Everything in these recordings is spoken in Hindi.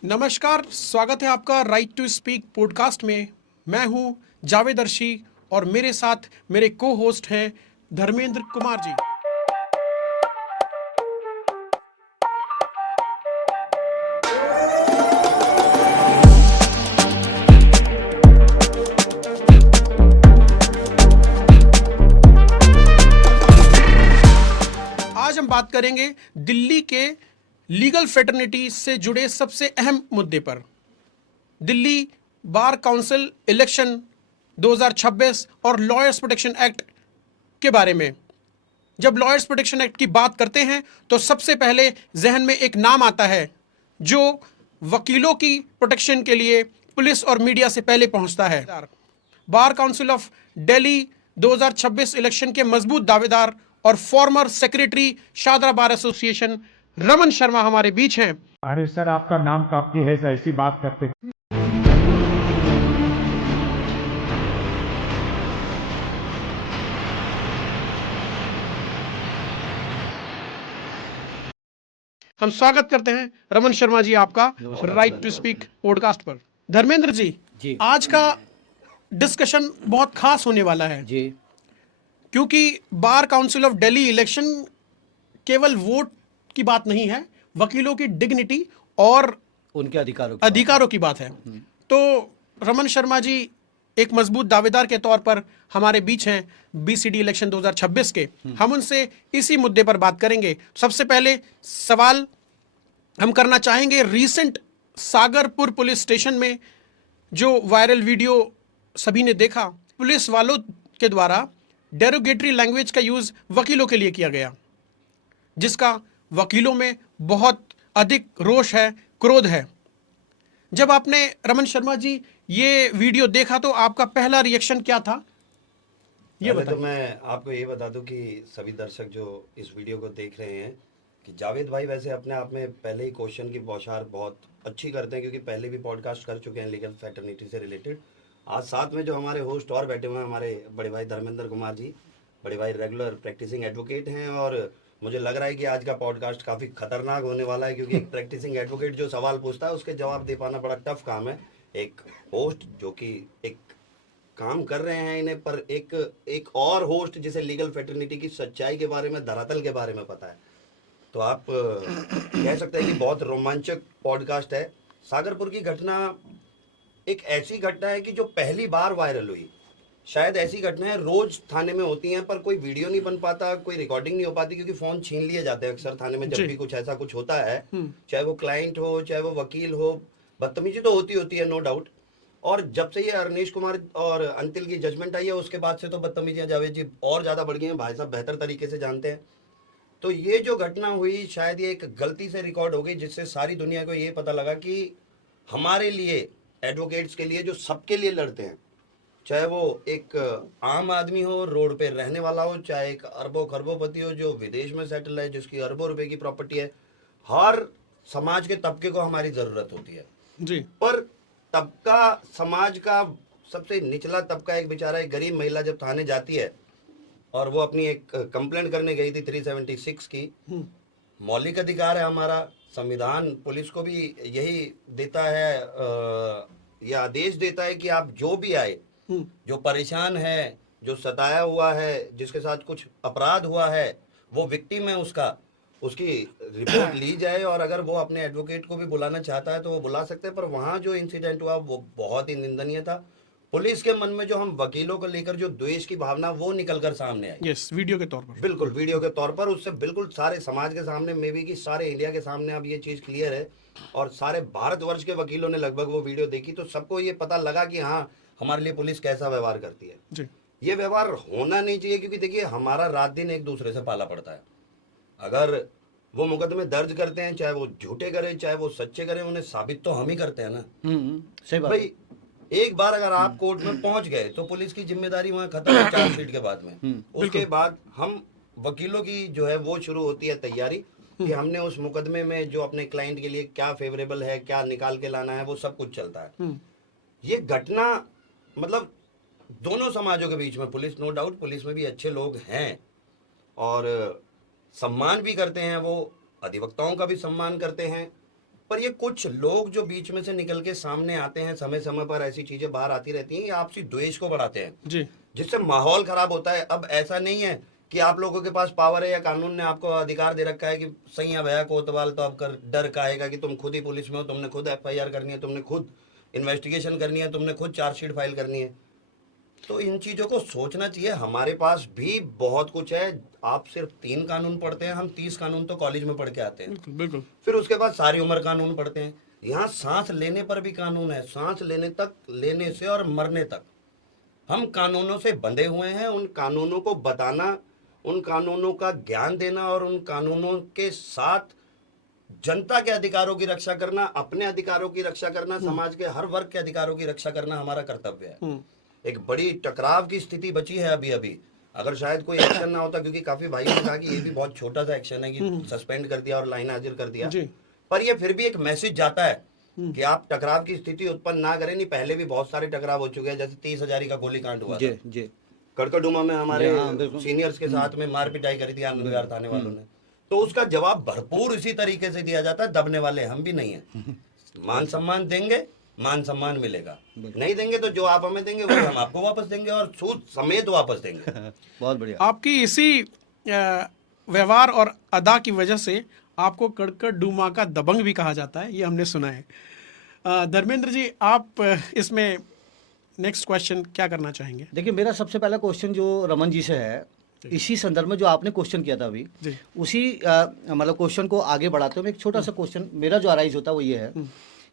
नमस्कार, स्वागत है आपका राइट टू स्पीक पॉडकास्ट में। मैं हूं जावेद अर्शी और मेरे साथ मेरे को होस्ट हैं धर्मेंद्र कुमार जी। आज हम बात करेंगे दिल्ली के लीगल फ्रेटर्निटी से जुड़े सबसे अहम मुद्दे पर। दिल्ली बार काउंसिल इलेक्शन 2026 और लॉयर्स प्रोटेक्शन एक्ट के बारे में। जब लॉयर्स प्रोटेक्शन एक्ट की बात करते हैं तो सबसे पहले जहन में एक नाम आता है जो वकीलों की प्रोटेक्शन के लिए पुलिस और मीडिया से पहले पहुंचता है। Bar council of Delhi 2026 election के मजबूत दावेदार और former secretary Shahdara bar association Raman Sharma हमारे बीच हैं। अरे सर, आपका नाम काफी है, ऐसी बात करते। हम स्वागत करते हैं रमन शर्मा जी आपका राइट टू स्पीक पॉडकास्ट पर। धर्मेंद्र जी, आज का डिस्कशन बहुत खास होने वाला है जी। क्योंकि bar council of Delhi election केवल वोट की बात नहीं है, वकीलों की डिग्निटी और उनके अधिकारों की बात है। तो रमन शर्मा जी एक मजबूत दावेदार के तौर पर हमारे बीच हैं बीसीडी इलेक्शन 2026 के। हम उनसे इसी मुद्दे पर बात करेंगे। सबसे पहले सवाल हम करना चाहेंगे, रीसेंट सागरपुर पुलिस स्टेशन में जो वायरल वीडियो सभी ने देखा, पुलिस वालों के द्वारा डेरोगेटरी लैंग्वेज का यूज वकीलों के लिए किया गया, जिसका वकीलों में बहुत अधिक रोष है, क्रोध है। जब आपने रमन शर्मा जी ये वीडियो देखा तो आपका पहला रिएक्शन क्या था, ये पहले बताइए। तो मैं आपको ये बता दूं कि सभी दर्शक जो इस वीडियो को देख रहे हैं कि जावेद भाई वैसे अपने आप में पहले ही क्वेश्चन की बौछार बहुत अच्छी करते हैं, क्योंकि पहले भी पॉडकास्ट कर चुके हैं लीगल फ्रेटर्निटी से रिलेटेड। आज साथ में जो हमारे होस्ट और बैठे हुए हैं, हमारे बड़े भाई धर्मेंद्र कुमार जी, बड़े भाई रेगुलर प्रैक्टिसिंग एडवोकेट हैं। और मुझे लग रहा है कि आज का पॉडकास्ट काफ़ी खतरनाक होने वाला है, क्योंकि एक प्रैक्टिसिंग एडवोकेट जो सवाल पूछता है उसके जवाब दे पाना बड़ा टफ काम है। एक होस्ट जो कि एक काम कर रहे हैं इन्हें, पर एक और होस्ट जिसे लीगल फ्रेटर्निटी की सच्चाई के बारे में, धरातल के बारे में पता है, तो आप कह सकते हैं कि बहुत रोमांचक पॉडकास्ट है। सागरपुर की घटना एक ऐसी घटना है कि जो पहली बार वायरल हुई। शायद ऐसी घटनाएं रोज थाने में होती हैं, पर कोई वीडियो नहीं बन पाता, कोई रिकॉर्डिंग नहीं हो पाती, क्योंकि फोन छीन लिए जाते हैं अक्सर थाने में जब भी कुछ ऐसा कुछ होता है। चाहे वो क्लाइंट हो, चाहे वो वकील हो, बदतमीजी तो होती है, नो डाउट। और जब से ये अरनीश कुमार और अंतिल की जजमेंट आई है, उसके बाद से तो बदतमीजियां जावेद जी और ज़्यादा बढ़ गई हैं। भाई साहब बेहतर तरीके से जानते हैं। तो ये जो घटना हुई, शायद ये एक गलती से रिकॉर्ड हो गई, जिससे सारी दुनिया को ये पता लगा कि हमारे लिए, एडवोकेट्स के लिए, जो सबके लिए लड़ते हैं, चाहे वो एक आम आदमी हो, रोड पे रहने वाला हो, चाहे एक अरबों खरबोपति हो जो विदेश में सेटल है, जिसकी अरबों रुपए की प्रॉपर्टी है, हर समाज के तबके को हमारी ज़रूरत होती है जी। पर तबका, समाज का सबसे निचला तबका, एक बेचारा एक गरीब महिला जब थाने जाती है और वो अपनी एक कंप्लेंट करने गई थी 376 की, मौलिक अधिकार है हमारा, संविधान पुलिस को भी यही देता है, यह आदेश देता है कि आप जो भी आए, जो परेशान है, जो सताया हुआ है, जिसके साथ कुछ अपराध हुआ है, वो विक्टिम है, उसकी रिपोर्ट ली जाए, और अगर वो अपने एडवोकेट को भी बुलाना चाहता है तो वो बुला सकते हैं। पर वहाँ जो इंसिडेंट हुआ वो बहुत ही निंदनीय था। पुलिस के मन में जो हम वकीलों को लेकर जो द्वेष की भावना वो निकलकर सामने आई, यस, वीडियो के तौर पर, बिल्कुल वीडियो के तौर पर, उससे बिल्कुल सारे समाज के सामने, मे बी कि सारे इंडिया के सामने अब ये चीज़ क्लियर है, और सारे भारतवर्ष के वकीलों ने लगभग वो वीडियो देखी, तो सबको ये पता लगा कि हाँ, हमारे लिए पुलिस कैसा व्यवहार करती है जी। ये व्यवहार होना नहीं चाहिए, क्योंकि देखिए हमारा रात दिन एक दूसरे से पाला पड़ता है। अगर वो मुकदमे दर्ज करते हैं, चाहे वो झूठे करें चाहे वो सच्चे करें, उन्हें साबित तो हम ही करते हैं ना। सही बात भाई एक बार अगर आप कोर्ट में पहुंच गए तो पुलिस की जिम्मेदारी वहां खत्म है चार्जशीट के बाद में। उसके बाद हम वकीलों की जो है वो शुरू होती है तैयारी कि हमने उस मुकदमे में जो अपने क्लाइंट के लिए क्या फेवरेबल है, क्या निकाल के लाना है, वो सब कुछ चलता है। ये घटना मतलब दोनों समाजों के बीच में, पुलिस नो डाउट, पुलिस में भी अच्छे लोग हैं और सम्मान भी करते हैं, वो अधिवक्ताओं का भी सम्मान करते हैं, पर ये कुछ लोग जो बीच में से निकल के सामने आते हैं, समय समय पर ऐसी चीजें बाहर आती रहती हैं, ये आपसी द्वेष को बढ़ाते हैं जी जिससे माहौल खराब होता है। अब ऐसा नहीं है कि आप लोगों के पास पावर है या कानून ने आपको अधिकार दे रखा है कि सही है भैया कोतवाल तो आपका डर का आएगा कि तुम खुद ही पुलिस में हो, तुमने खुद FIR करनी है, तुमने खुद इन्वेस्टिगेशन करनी है, तुमने खुद चार्जशीट फाइल करनी है। तो इन चीजों को सोचना चाहिए। हमारे पास भी बहुत कुछ है। आप सिर्फ 3 कानून पढ़ते हैं, हम 30 कानून तो कॉलेज में पढ़ के आते हैं। बिल्कुल बिल्कुल। फिर उसके बाद सारी उम्र कानून पढ़ते हैं। यहाँ सांस लेने पर भी कानून है, सांस लेने से और मरने तक हम कानूनों से बंधे हुए हैं। उन कानूनों को बताना, उन कानूनों का ज्ञान देना और उन कानूनों के साथ जनता के अधिकारों की रक्षा करना, अपने अधिकारों की रक्षा करना, समाज के हर वर्ग के अधिकारों की रक्षा करना हमारा कर्तव्य है। एक बड़ी टकराव की स्थिति बची है अभी अभी। अगर शायद कोई एक्शन ना होता, क्योंकि काफी भाइयों ने कहा कि ये भी बहुत छोटा सा एक्शन है कि सस्पेंड कर दिया और लाइन हाजिर कर दिया, पर ये फिर भी एक मैसेज जाता है कि आप टकराव की स्थिति उत्पन्न ना करें। नहीं, पहले भी बहुत सारे टकराव हो चुके हैं, जैसे 30 हजारी का गोलीकांड हुआ था जी कड़कड़डूमा में, हमारे सीनियर्स के साथ में मार पिटाई करी थी आनंद विहार थाने वालों ने। तो उसका जवाब भरपूर इसी तरीके से दिया जाता है। दबने वाले हम भी नहीं है। मान सम्मान देंगे, मान सम्मान मिलेगा। नहीं देंगे तो जो आप हमें देंगे वो हम आपको वापस देंगे और सूद समेत वापस देंगे। बहुत बढ़िया। आपकी इसी व्यवहार और अदा की वजह से आपको कड़कड़डूमा का दबंग भी कहा जाता है, ये हमने सुना है। धर्मेंद्र जी, आप इसमें नेक्स्ट क्वेश्चन क्या करना चाहेंगे? देखिए, मेरा सबसे पहला क्वेश्चन जो रमन जी से है, इसी संदर्भ में जो आपने क्वेश्चन किया था अभी, उसी मतलब क्वेश्चन को आगे बढ़ाते हुए एक छोटा सा क्वेश्चन मेरा जो अराइज होता है वो ये है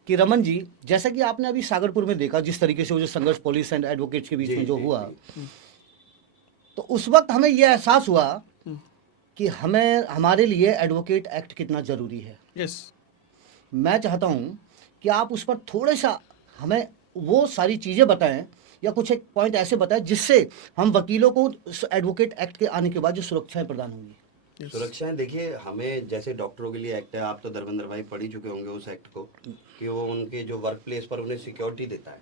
कि रमन जी, जैसा कि आपने अभी सागरपुर में देखा जिस तरीके से वो जो संघर्ष पुलिस एंड एडवोकेट्स के बीच में जो हुआ, तो उस वक्त हमें यह एहसास हुआ कि हमारे लिए एडवोकेट एक्ट कितना जरूरी है। यस, मैं चाहता हूँ कि आप उस पर थोड़ा सा हमें वो सारी चीज़ें बताएं या कुछ एक पॉइंट ऐसे बताएं जिससे हम वकीलों को एडवोकेट एक्ट के आने के बाद जो सुरक्षाएं प्रदान होंगी। सुरक्षाएं, देखिए, हमें जैसे डॉक्टरों के लिए एक्ट है, आप तो धर्मेंद्र भाई पढ़ ही चुके होंगे उस एक्ट को, कि वो उनके जो वर्क प्लेस पर उन्हें सिक्योरिटी देता है।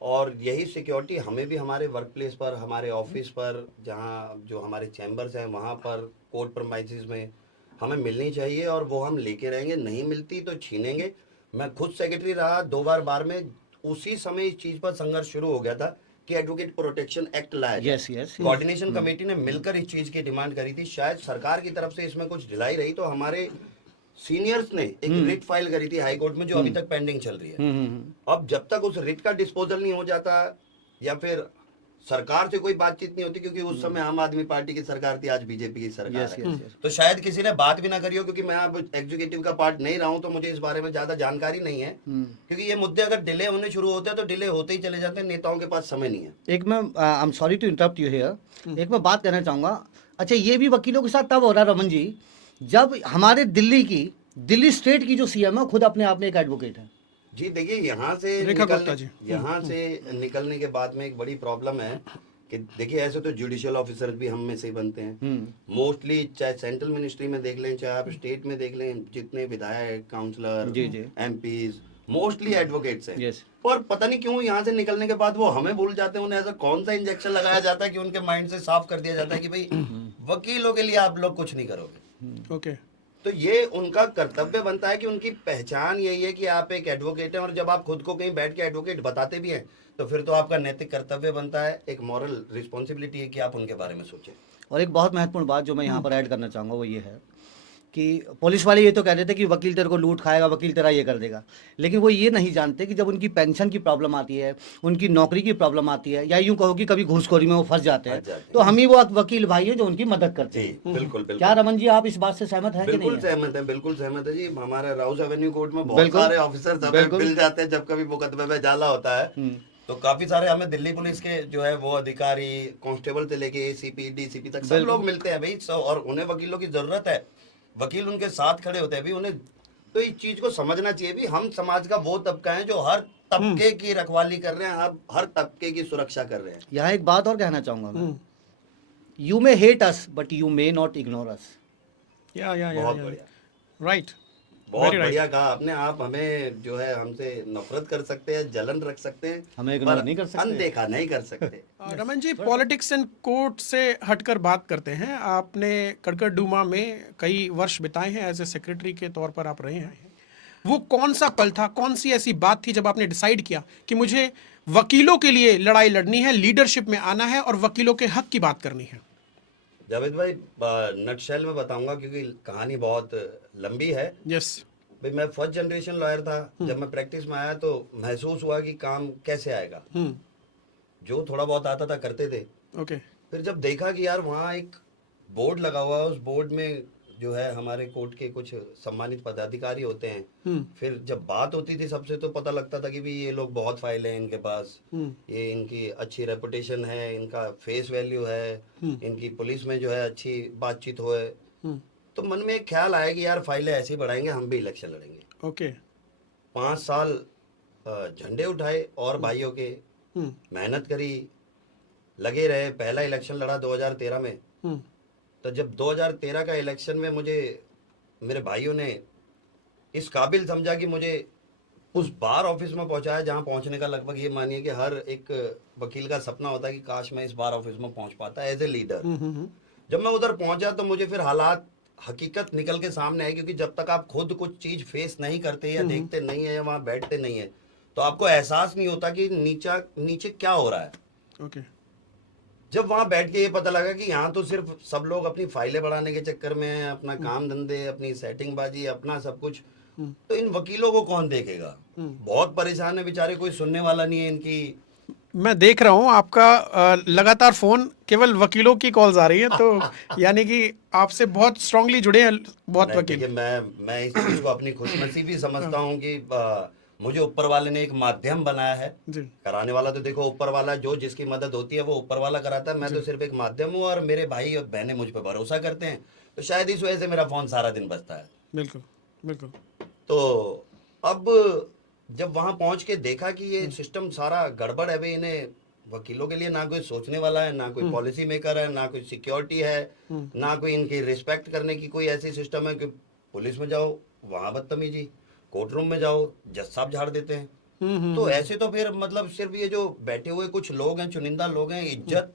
और यही सिक्योरिटी हमें भी हमारे वर्क प्लेस पर, हमारे ऑफिस पर, जहाँ जो हमारे चैम्बर्स हैं वहाँ पर, कोर्ट प्रमाइसिस में हमें मिलनी चाहिए और वो हम लेके रहेंगे। नहीं मिलती तो छीनेंगे। मैं खुद सेक्रेटरी रहा 2 बार में, उसी समय इस चीज पर संघर्ष शुरू हो गया था कि एडवोकेट प्रोटेक्शन एक्ट लाया जाए। यस। कोऑर्डिनेशन कमेटी ने मिलकर इस चीज की डिमांड करी थी। शायद सरकार की तरफ से इसमें कुछ ढिलाई रही तो हमारे सीनियर्स ने एक रिट फाइल करी थी हाई कोर्ट में, जो अभी तक पेंडिंग चल रही है। अब जब तक उस रिट का डिस्पोजल नहीं हो जाता या फिर सरकार से कोई बातचीत नहीं होती, क्योंकि उस समय आम आदमी पार्टी की सरकार थी, आज बीजेपी की सरकार है। तो शायद किसी ने बात भी ना करी हो, क्योंकि मैं अब एग्जीक्यूटिव का पार्ट नहीं रहा हूं तो मुझे इस बारे में ज्यादा जानकारी नहीं है। क्योंकि ये मुद्दे अगर डिले होने शुरू होते हैं तो डिले होते ही चले जाते हैं, नेताओं के पास समय नहीं है। एक मैं I am sorry to interrupt you here, एक मैं बात कहना चाहूँगा। अच्छा, ये भी वकीलों के साथ तब हो रहा है रमन जी, जब हमारे दिल्ली स्टेट की जो CM है खुद अपने आप में एक एडवोकेट है। जी देखिए, यहाँ से निकलने के बाद में एक बड़ी प्रॉब्लम है कि देखिए, ऐसे तो जुडिशियल ऑफिसर भी हम में से ही बनते हैं मोस्टली, चाहे सेंट्रल मिनिस्ट्री में देख लें, चाहे आप स्टेट में देख लें, जितने विधायक, काउंसलर, MPs मोस्टली एडवोकेट्स हैं। और पता नहीं क्यों यहाँ से निकलने के बाद वो हमें भूल जाते हैं। उन्हें ऐसा कौन सा इंजेक्शन लगाया जाता है कि उनके माइंड से साफ कर दिया जाता है कि भाई वकीलों के लिए आप लोग कुछ नहीं करोगे। ओके। तो ये उनका कर्तव्य बनता है कि उनकी पहचान यही है कि आप एक एडवोकेट हैं, और जब आप खुद को कहीं बैठ के एडवोकेट बताते भी हैं तो फिर तो आपका नैतिक कर्तव्य बनता है, एक मॉरल रिस्पॉन्सिबिलिटी है कि आप उनके बारे में सोचें। और एक बहुत महत्वपूर्ण बात जो मैं यहाँ पर ऐड करना चाहूँगा वो ये है कि पुलिस वाले ये तो कहते थे कि वकील तेरे को लूट खाएगा, वकील तेरा ये कर देगा, लेकिन वो ये नहीं जानते कि जब उनकी पेंशन की प्रॉब्लम आती है, उनकी नौकरी की प्रॉब्लम आती है, या यूँ कहो कि कभी घूसखोरी में वो फंस जाते हैं, तो हम ही वो वकील भाई हैं जो उनकी मदद करते हैं। बिल्कुल। क्या रमन जी, आप इस बात से सहमत हैं? बिल्कुल सहमत है, बिल्कुल सहमत है जी। हमारे राउस एवेन्यू कोर्ट में बहुत सारे ऑफिसर मिल जाते हैं जब कभी मुकदमे में जाला होता है। तो काफी सारे हमें दिल्ली पुलिस के जो है वो अधिकारी, कांस्टेबल से लेके ACP DCP तक सब लोग मिलते हैं भाई। और उन्हें वकीलों की जरूरत है, वकील उनके साथ खड़े होते हैं भी उन्हें। तो इस चीज को समझना चाहिए भी, हम समाज का वो तबका है जो हर तबके की रखवाली कर रहे हैं, हर तबके की सुरक्षा कर रहे हैं। यहाँ एक बात और कहना चाहूंगा मैं, you may hate us but you may not ignore us. बहुत बढ़िया, राइट, बहुत बढ़िया कहा आपने। आप हमें जो है हमसे नफरत कर सकते हैं, जलन रख सकते हैं, हमें इग्नोर नहीं कर सकते, अनदेखा नहीं कर सकते। Raman ji, politics and court से हटकर बात करते हैं। आपने कड़कड़डूमा में कई वर्ष बिताए हैं, एज ए सेक्रेटरी के तौर पर आप रहे हैं। वो कौन सा पल था, कौन सी ऐसी बात थी जब आपने डिसाइड किया कि मुझे वकीलों के लिए लड़ाई लड़नी है, लीडरशिप में आना है और वकीलों के हक की बात करनी है? जावेद भाई, नटशेल में बताऊंगा क्योंकि कहानी बहुत लंबी है। यस। भाई मैं फर्स्ट जनरेशन लॉयर था। जब मैं प्रैक्टिस में आया तो महसूस हुआ कि काम कैसे आएगा। जो थोड़ा बहुत आता था करते थे। ओके। फिर जब देखा कि यार वहाँ एक बोर्ड लगा हुआ है, उस बोर्ड में जो है हमारे कोर्ट के कुछ सम्मानित पदाधिकारी होते हैं। फिर जब बात होती थी सबसे तो पता लगता था कि भी ये लोग बहुत फाइल हैं इनके पास, ये इनकी अच्छी रेपुटेशन है, इनका फेस वैल्यू है, इनकी पुलिस में जो है अच्छी बातचीत हो है। तो मन में एक ख्याल आया कि यार फाइलें ऐसे ही बढ़ाएंगे, हम भी इलेक्शन लड़ेंगे। ओके। 5 साल झंडे उठाए और भाइयों के, मेहनत करी, लगे रहे। पहला इलेक्शन लड़ा 2013 में। तो जब 2013 का इलेक्शन में मुझे मेरे भाइयों ने इस काबिल समझा कि मुझे उस बार ऑफिस में पहुंचाया जहां पहुंचने का लगभग ये मानिए कि हर एक वकील का सपना होता है कि काश मैं इस बार ऑफिस में पहुंच पाता एज ए लीडर। जब मैं उधर पहुंचा तो मुझे फिर हालात हकीकत निकल के सामने आई, क्योंकि जब तक आप खुद कुछ चीज फेस नहीं करते या देखते नहीं है या वहां बैठते नहीं है तो आपको एहसास नहीं होता कि नीचे क्या हो रहा है। ओके। जब वहां बैठ के ये पता लगा कि यहाँ तो सिर्फ सब लोग अपनी फाइलें बढ़ाने के चक्कर में हैं, अपना काम धंधे, अपनी सेटिंग बाजी, अपना सब कुछ, तो इन वकीलों को कौन देखेगा। बहुत परेशान है बेचारे, कोई सुनने वाला नहीं है इनकी। मैं देख रहा हूँ आपका लगातार फोन केवल वकीलों की कॉल्स आ रही है, तो यानी कि आपसे बहुत स्ट्रांगली जुड़े हैं बहुत वकील। देखिए मैं इस चीज को अपनी खुशनसीबी समझता हूँ कि मुझे ऊपर वाले ने एक माध्यम बनाया है। जी। कराने वाला तो देखो ऊपर वाला, जो जिसकी मदद होती है वो ऊपर वाला कराता है। मैं तो सिर्फ एक माध्यम हूँ और मेरे भाई और बहनें मुझ पर भरोसा करते हैं, तो शायद इस वजह से मेरा फोन सारा दिन बजता है। बिल्कुल बिल्कुल। तो अब जब वहां पहुंच के देखा कि ये सिस्टम सारा गड़बड़ है, भाई इन्हें वकीलों के लिए ना कोई सोचने वाला है, ना कोई पॉलिसी मेकर है, ना कोई सिक्योरिटी है, ना कोई इनकी रिस्पेक्ट करने की कोई ऐसी सिस्टम है कि पुलिस में जाओ वहां बदतमीजी, कोर्ट रूम में जाओ जज साहब झाड़ देते हैं। तो ऐसे तो फिर मतलब सिर्फ ये जो बैठे हुए कुछ लोग हैं, चुनिंदा लोग हैं, इज्जत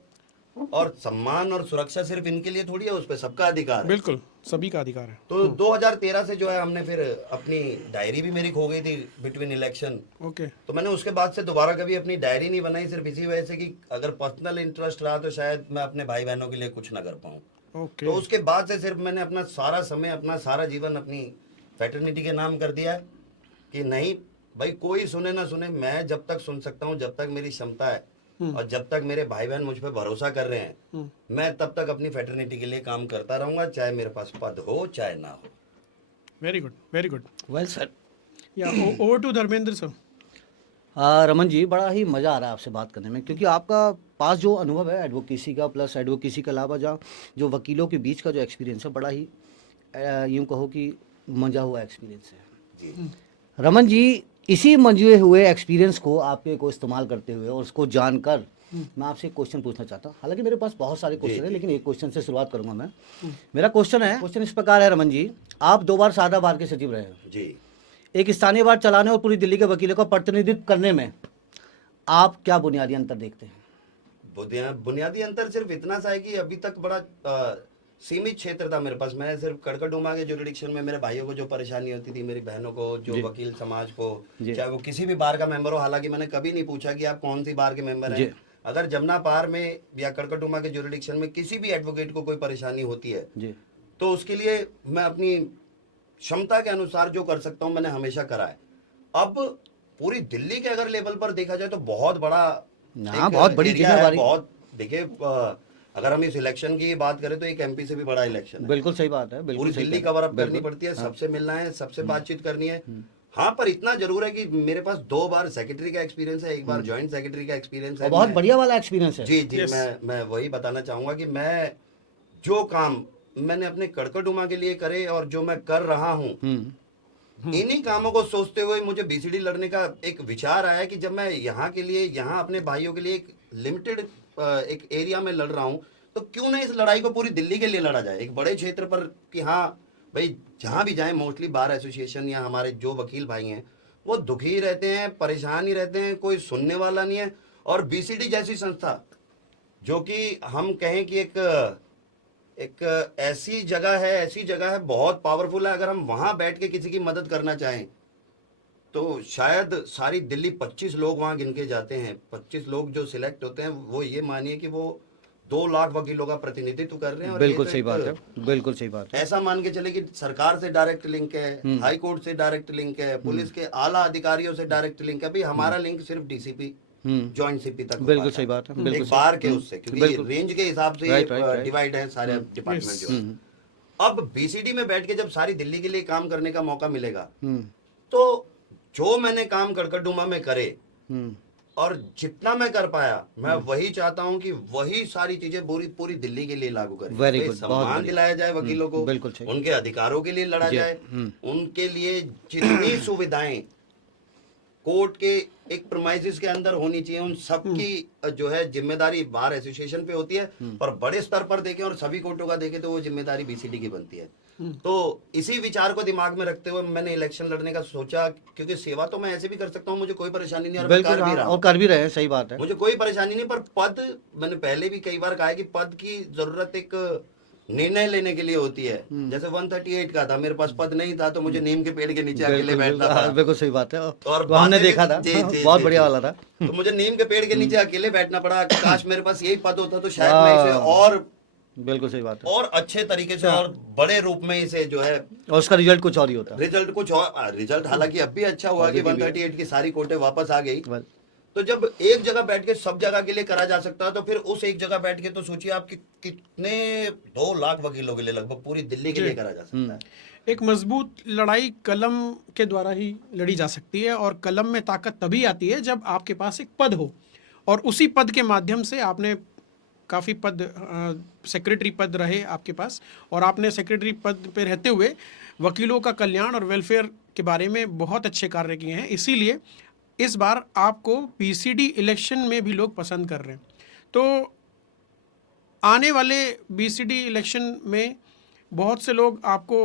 और सम्मान और सुरक्षा सिर्फ इनके लिए थोड़ी है, उस पर सबका अधिकार है। बिल्कुल, सभी का अधिकार है। तो 2013 से जो है हमने फिर अपनी डायरी भी मेरी खो गई थी बिटवीन इलेक्शन। ओके। तो मैंने उसके बाद से दोबारा कभी अपनी डायरी नहीं बनाई, सिर्फ इसी वजह से कि अगर पर्सनल इंटरेस्ट रहा तो शायद मैं अपने भाई बहनों के लिए कुछ ना कर पाऊँ। ओके। तो उसके बाद से सिर्फ मैंने अपना सारा समय, अपना सारा जीवन अपनी फैटर्निटी के नाम कर दिया है कि नहीं भाई, कोई सुने ना सुने, मैं जब तक सुन सकता हूँ, जब तक मेरी क्षमता है और जब तक मेरे भाई बहन मुझ पर भरोसा कर रहे हैं, मैं तब तक अपनी फैटर्निटी के लिए काम करता रहूंगा, चाहे मेरे पास पद हो चाहे ना हो। Very good, very good. Well sir. या over to Dharmendra sir. Raman ji, बड़ा ही मज़ा आ रहा है आपसे बात करने में, क्योंकि आपका पास जो अनुभव है एडवोकेसी का, प्लस एडवोकेसी के अलावा जो वकीलों के बीच का जो एक्सपीरियंस है, बड़ा ही यूँ कहो कि मंजा हुआ एक्सपीरियंस है। रमन जी, इसी मंजे हुए एक्सपीरियंस को आपके को इस्तेमाल करते हुए और उसको जानकर मैं आपसे एक क्वेश्चन पूछना चाहता हूँ। हालांकि मेरे पास बहुत सारे क्वेश्चन हैं, लेकिन एक क्वेश्चन से शुरुआत करूंगा मैं। मेरा क्वेश्चन इस प्रकार है रमन जी, आप 2 बार सादा बार के सचिव रहे हैं जी। एक स्थानीय बार चलाने और पूरी दिल्ली के वकीलों का प्रतिनिधित्व करने में आप क्या बुनियादी अंतर देखते हैं? बुनियादी अंतर सिर्फ इतना सा है कि अभी तक बड़ा सीमित क्षेत्र था मेरे पास। मैं सिर्फ कड़कड़डूमा के जुरिडिक्शन में मेरे भाइयों को जो परेशानी होती थी, मेरी बहनों को, जो वकील समाज को, चाहे वो किसी भी बार का मेंबर हो, हालांकि मैंने कभी नहीं पूछा कि आप कौन सी बार के मेंबर हैं। अगर जमुना पार में या कड़कड़डूमा के जुरिडिक्शन में किसी भी एडवोकेट को कोई परेशानी होती है तो उसके लिए मैं अपनी क्षमता के अनुसार जो कर सकता हूं मैंने हमेशा करा है। अब पूरी दिल्ली के अगर लेवल पर देखा जाए तो बहुत बड़ा, बहुत बड़ी जिम्मेदारी। बहुत देखिए, अगर हम इस इलेक्शन की बात करें तो एक एमपी से भी बड़ा इलेक्शन है। बिल्कुल सही बात है। पूरी दिल्ली कवर अप करनी पड़ती है, सबसे मिलना है, सबसे बातचीत करनी है। हाँ, पर इतना जरूर है कि मेरे पास 2 बार सेक्रेटरी का एक्सपीरियंस है, 1 बार जॉइंट सेक्रेटरी का एक्सपीरियंस है। बहुत बढ़िया वाला एक्सपीरियंस है। जी जी। मैं वही बताना चाहूंगा कि मैं जो काम मैंने अपने कड़कड़डूमा के लिए करे और जो मैं कर रहा हूँ, इन्हीं कामों को सोचते हुए मुझे बीसीडी लड़ने का एक विचार आया कि जब मैं यहाँ के लिए, यहाँ अपने भाइयों के लिए एक लिमिटेड एक एरिया में लड़ रहा हूँ, तो क्यों ना इस लड़ाई को पूरी दिल्ली के लिए लड़ा जाए, एक बड़े क्षेत्र पर। कि हाँ भाई, जहाँ भी जाएं, मोस्टली बार एसोसिएशन या हमारे जो वकील भाई हैं वो दुखी रहते हैं, परेशान ही रहते हैं, कोई सुनने वाला नहीं है। और बीसीडी जैसी संस्था जो कि हम कहें कि एक ऐसी जगह है, बहुत पावरफुल है, अगर हम वहां बैठ के किसी की मदद करना चाहें तो शायद सारी दिल्ली 25 लोग वहां गिन के जाते हैं, 25 लोग जो सिलेक्ट होते हैं वो ये मानिए कि वो 2 लाख वकीलों का प्रतिनिधित्व कर रहे हैं। और बिल्कुल ये तो सही एक बात है, बिल्कुल सही बात है। ऐसा मान के चले कि सरकार से डायरेक्ट लिंक है, हाई कोर्ट से डायरेक्ट लिंक है, पुलिस के आला अधिकारियों से डायरेक्ट लिंक है। भाई हमारा लिंक सिर्फ डीसीपी जॉइंट सीपी तक हो बिल्कुल पाता सही बात है, बिल्कुल एक बार के उससे, क्योंकि बिल्कुल। रेंज के हिसाब से Right, right, right. डिवाइड है सारे डिपार्टमेंट जो है। अब बीसीडी में बैठ के जब सारी दिल्ली के लिए काम करने का मौका मिलेगा, तो जो मैंने काम कड़कड़डुमा में करे और जितना मैं कर पाया, मैं वही चाहता हूं कि वही सारी चीजें पूरी दिल्ली के लिए लागू करें। Very भाई good, बहुत सम्मान बढ़िया। दिलाया जाए वकीलों को, बिल्कुल सही। उनके अधिकारों के लिए लड़ा जाए, उनके लिए जितनी सुविधाएं कोर्ट के एक प्रमाइसिस के अंदर होनी चाहिए, उन सबकी जो है जिम्मेदारी बार एसोसिएशन पे होती है। पर बड़े स्तर पर देखें और सभी कोर्टों का देखें तो वो जिम्मेदारी बीसीडी की बनती है। तो इसी विचार को दिमाग में रखते हुए मैंने इलेक्शन लड़ने का सोचा, क्योंकि सेवा तो मैं ऐसे भी कर सकता हूँ, मुझे कोई परेशानी नहीं है और मैं बिल्कुल कर भी हाँ, रहा और हूँ, कर भी रहे हैं, सही बात है। मुझे कोई परेशानी नहीं। पर पद, मैंने पहले भी कई बार कहा है कि पद की जरूरत एक निर्णय लेने के लिए होती है। जैसे 138 का था, मेरे पास पद नहीं था तो मुझे नीम के पेड़ के नीचे अकेले बैठना हाँ, पड़ा। बिल्कुल सही बात है। और तो हमने बातें देखा भी- था, जी, हाँ, जी, बहुत जी, बढ़िया जी। वाला था। तो मुझे नीम के पेड़ के नीचे अकेले बैठना पड़ा। काश मेरे पास यही पद होता तो शायद मैं इसे और बिल्कुल सही बात है। और अच्छे तरीके से और बड़े रूप में इसे जो है, और उसका रिजल्ट कुछ और ही होता है। रिजल्ट कुछ और, रिजल्ट हालांकि अब भी अच्छा हुआ कि 138 की सारी कोर्टें वापस आ गई। Well, तो जब एक जगह बैठ के सब जगह के लिए करा जा सकता है, तो फिर उस एक जगह बैठ के तो सोचिए आप कि कितने 2 लाख वकीलों के लिए लगभग पूरी दिल्ली के लिए करा जा सकता है। एक मजबूत लड़ाई कलम के द्वारा ही लड़ी जा सकती है, और कलम में ताकत तभी आती है जब आपके पास एक पद हो, और उसी पद के माध्यम से आपने काफ़ी पद, सेक्रेटरी पद रहे आपके पास, और आपने सेक्रेटरी पद पे रहते हुए वकीलों का कल्याण और वेलफेयर के बारे में बहुत अच्छे कार्य किए हैं। इसीलिए इस बार आपको बीसीडी इलेक्शन में भी लोग पसंद कर रहे हैं। तो आने वाले बीसीडी इलेक्शन में बहुत से लोग आपको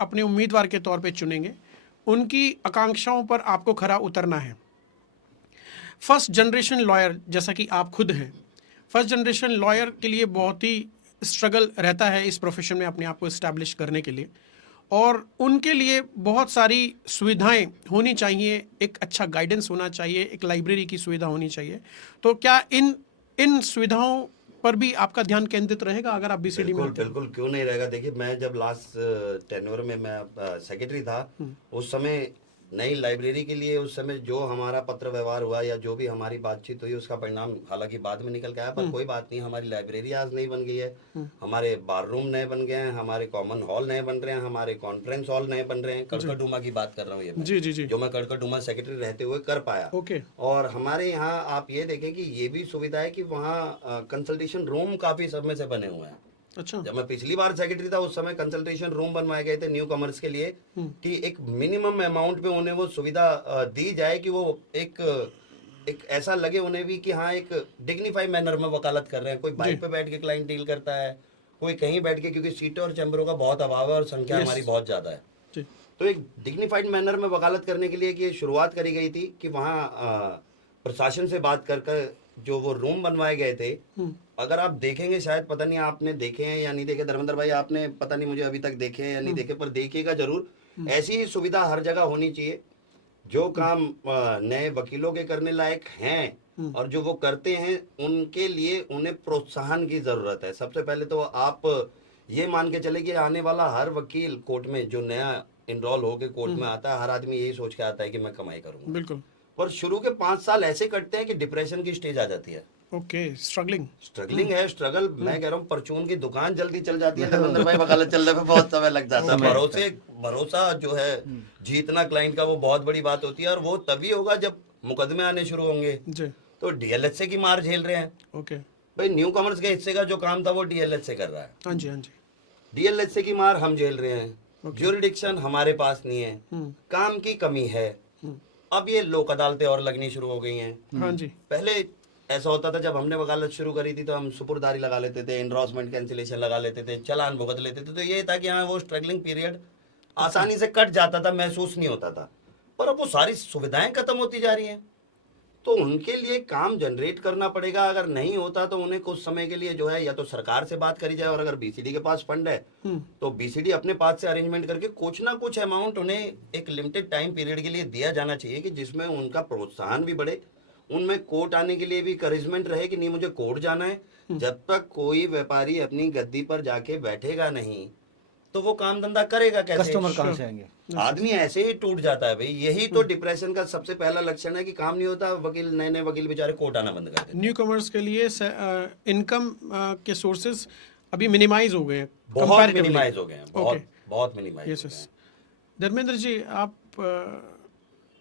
अपने उम्मीदवार के तौर पे चुनेंगे, उनकी आकांक्षाओं पर आपको खरा उतरना है। फर्स्ट जनरेशन लॉयर जैसा कि आप खुद हैं, फर्स्ट जनरेशन लॉयर के लिए बहुत ही स्ट्रगल रहता है इस प्रोफेशन में अपने आप को इस्टेब्लिश करने के लिए, और उनके लिए बहुत सारी सुविधाएं होनी चाहिए, एक अच्छा गाइडेंस होना चाहिए, एक लाइब्रेरी की सुविधा होनी चाहिए। तो क्या इन सुविधाओं पर भी आपका ध्यान केंद्रित रहेगा अगर आप बीसीडी में बिल्कुल होते हैं? बिल्कुल, क्यों नहीं रहेगा। देखिए, मैं जब लास्ट टेन्योर में मैं सेक्रेटरी था, उस समय नई लाइब्रेरी के लिए उस समय जो हमारा पत्र व्यवहार हुआ या जो भी हमारी बातचीत हुई, उसका परिणाम हालांकि बाद में निकल के आया, पर कोई बात नहीं। हमारी लाइब्रेरी आज नई बन गई है, हमारे बार रूम नए बन गए हैं, हमारे कॉमन हॉल नए बन रहे हैं, हमारे कॉन्फ्रेंस हॉल नए बन रहे हैं। कड़कड़डुमा की बात कर रहा हूँ ये मैं, जी जी जी, जो मैं कड़कड़डुमा सेक्रेटरी रहते हुए कर पाया। ओके, और हमारे यहाँ आप ये देखें कि ये भी सुविधा है कि वहाँ कंसल्टेशन रूम काफी समय से बने हुए हैं। अच्छा, जब मैं पिछली बार सेक्रेटरी था उस समय कंसल्टेशन रूम बनवाए गए थे न्यू कमर्स के लिए, कि एक मिनिमम अमाउंट पे उन्हें वो सुविधा दी जाए कि वो एक ऐसा लगे उन्हें भी कि हाँ, एक डिग्निफाइड मैनर में वकालत कर रहे हैं। कोई बाइक पे बैठ के क्लाइंट डील करता है, कोई कहीं बैठ के, क्योंकि सीटों और चैम्बरों का बहुत अभाव है और संख्या हमारी बहुत ज्यादा है। जी, तो एक डिग्निफाइड मैनर में वकालत करने के लिए कि शुरुआत करी गई थी कि वहाँ प्रशासन से बात कर जो वो रूम बनवाए गए थे, अगर आप देखेंगे, शायद पता नहीं आपने देखे हैं या नहीं देखे, धर्मेंद्र भाई आपने पता नहीं मुझे अभी तक देखे हैं या नहीं देखे, पर देखिएगा जरूर। ऐसी ही सुविधा हर जगह होनी चाहिए। जो काम नए वकीलों के करने लायक हैं और जो वो करते हैं, उनके लिए उन्हें प्रोत्साहन की जरूरत है। सबसे पहले तो आप ये मान के चले कि आने वाला हर वकील कोर्ट में जो नया इनरोल होके कोर्ट में आता है, हर आदमी यही सोच के आता है कि मैं कमाई करूंगा। बिल्कुल, पर शुरू के 5 साल ऐसे कटते हैं कि डिप्रेशन की स्टेज आ जाती है। ओके, स्ट्रगलिंग है, स्ट्रगल। मैं कह रहा हूँ परचून की दुकान जल्दी चल जाती है, धर्मेंद्र भाई, वकालत चलने में बहुत समय लग जाता है। भरोसा जो है जीतना क्लाइंट का, वो बहुत बड़ी बात होती है, और वो तभी होगा जब मुकदमे आने शुरू होंगे। जी, तो डीएलएचए की मार झेल रहे हैं ओके, भाई, न्यू कमर्स के हिस्से का जो काम था वो डीएलएचए कर रहा है। हाँ जी, हाँ जी, डीएलएचए की मार हम झेल रहे हैं, ज्यूरिडिक्शन हमारे पास नहीं है, काम की कमी है। अब ये लोक अदालतें और लगनी शुरू हो गई हैं। हाँ जी, पहले ऐसा होता था, जब हमने वकालत शुरू करी थी तो हम सुपुर्दारी लगा लेते थे, एनरोसमेंट कैंसिलेशन लगा लेते थे, चालान भुगत लेते थे। तो ये था कि हाँ, वो स्ट्रगलिंग पीरियड आसानी से कट जाता था, महसूस नहीं होता था। पर अब वो सारी सुविधाएं खत्म होती जा रही हैं। तो उनके लिए काम जनरेट करना पड़ेगा। अगर नहीं होता तो उन्हें कुछ समय के लिए जो है या तो सरकार से बात करी जाए, और अगर बीसीडी के पास फंड है तो बीसीडी अपने पास से अरेंजमेंट करके कुछ ना कुछ अमाउंट उन्हें एक लिमिटेड टाइम पीरियड के लिए दिया जाना चाहिए, कि जिसमें उनका प्रोत्साहन भी बढ़े, उनमें कोर्ट आने के लिए भी करेजमेंट रहे कि नहीं मुझे कोर्ट जाना है। जब तक कोई व्यापारी अपनी गद्दी पर जाके बैठेगा नहीं तो वो काम धंधा करेगा कैसे? कस्टमर कहाँ से आएंगे? आदमी ऐसे ही टूट जाता है भाई। यही तो डिप्रेशन का सबसे पहला लक्षण है कि काम नहीं होता, वकील नए नए वकील बेचारे कोर्ट आना बंद कर देते हैं। न्यू कमर्स के लिए इनकम के सोर्सेज अभी मिनिमाइज हो गए हैं, बहुत comparatively। मिनिमाइज हो गए हैं, बहुत Okay. बहुत मिनिमाइज यस हो गए यस हैं। धर्मेंद्र जी, आप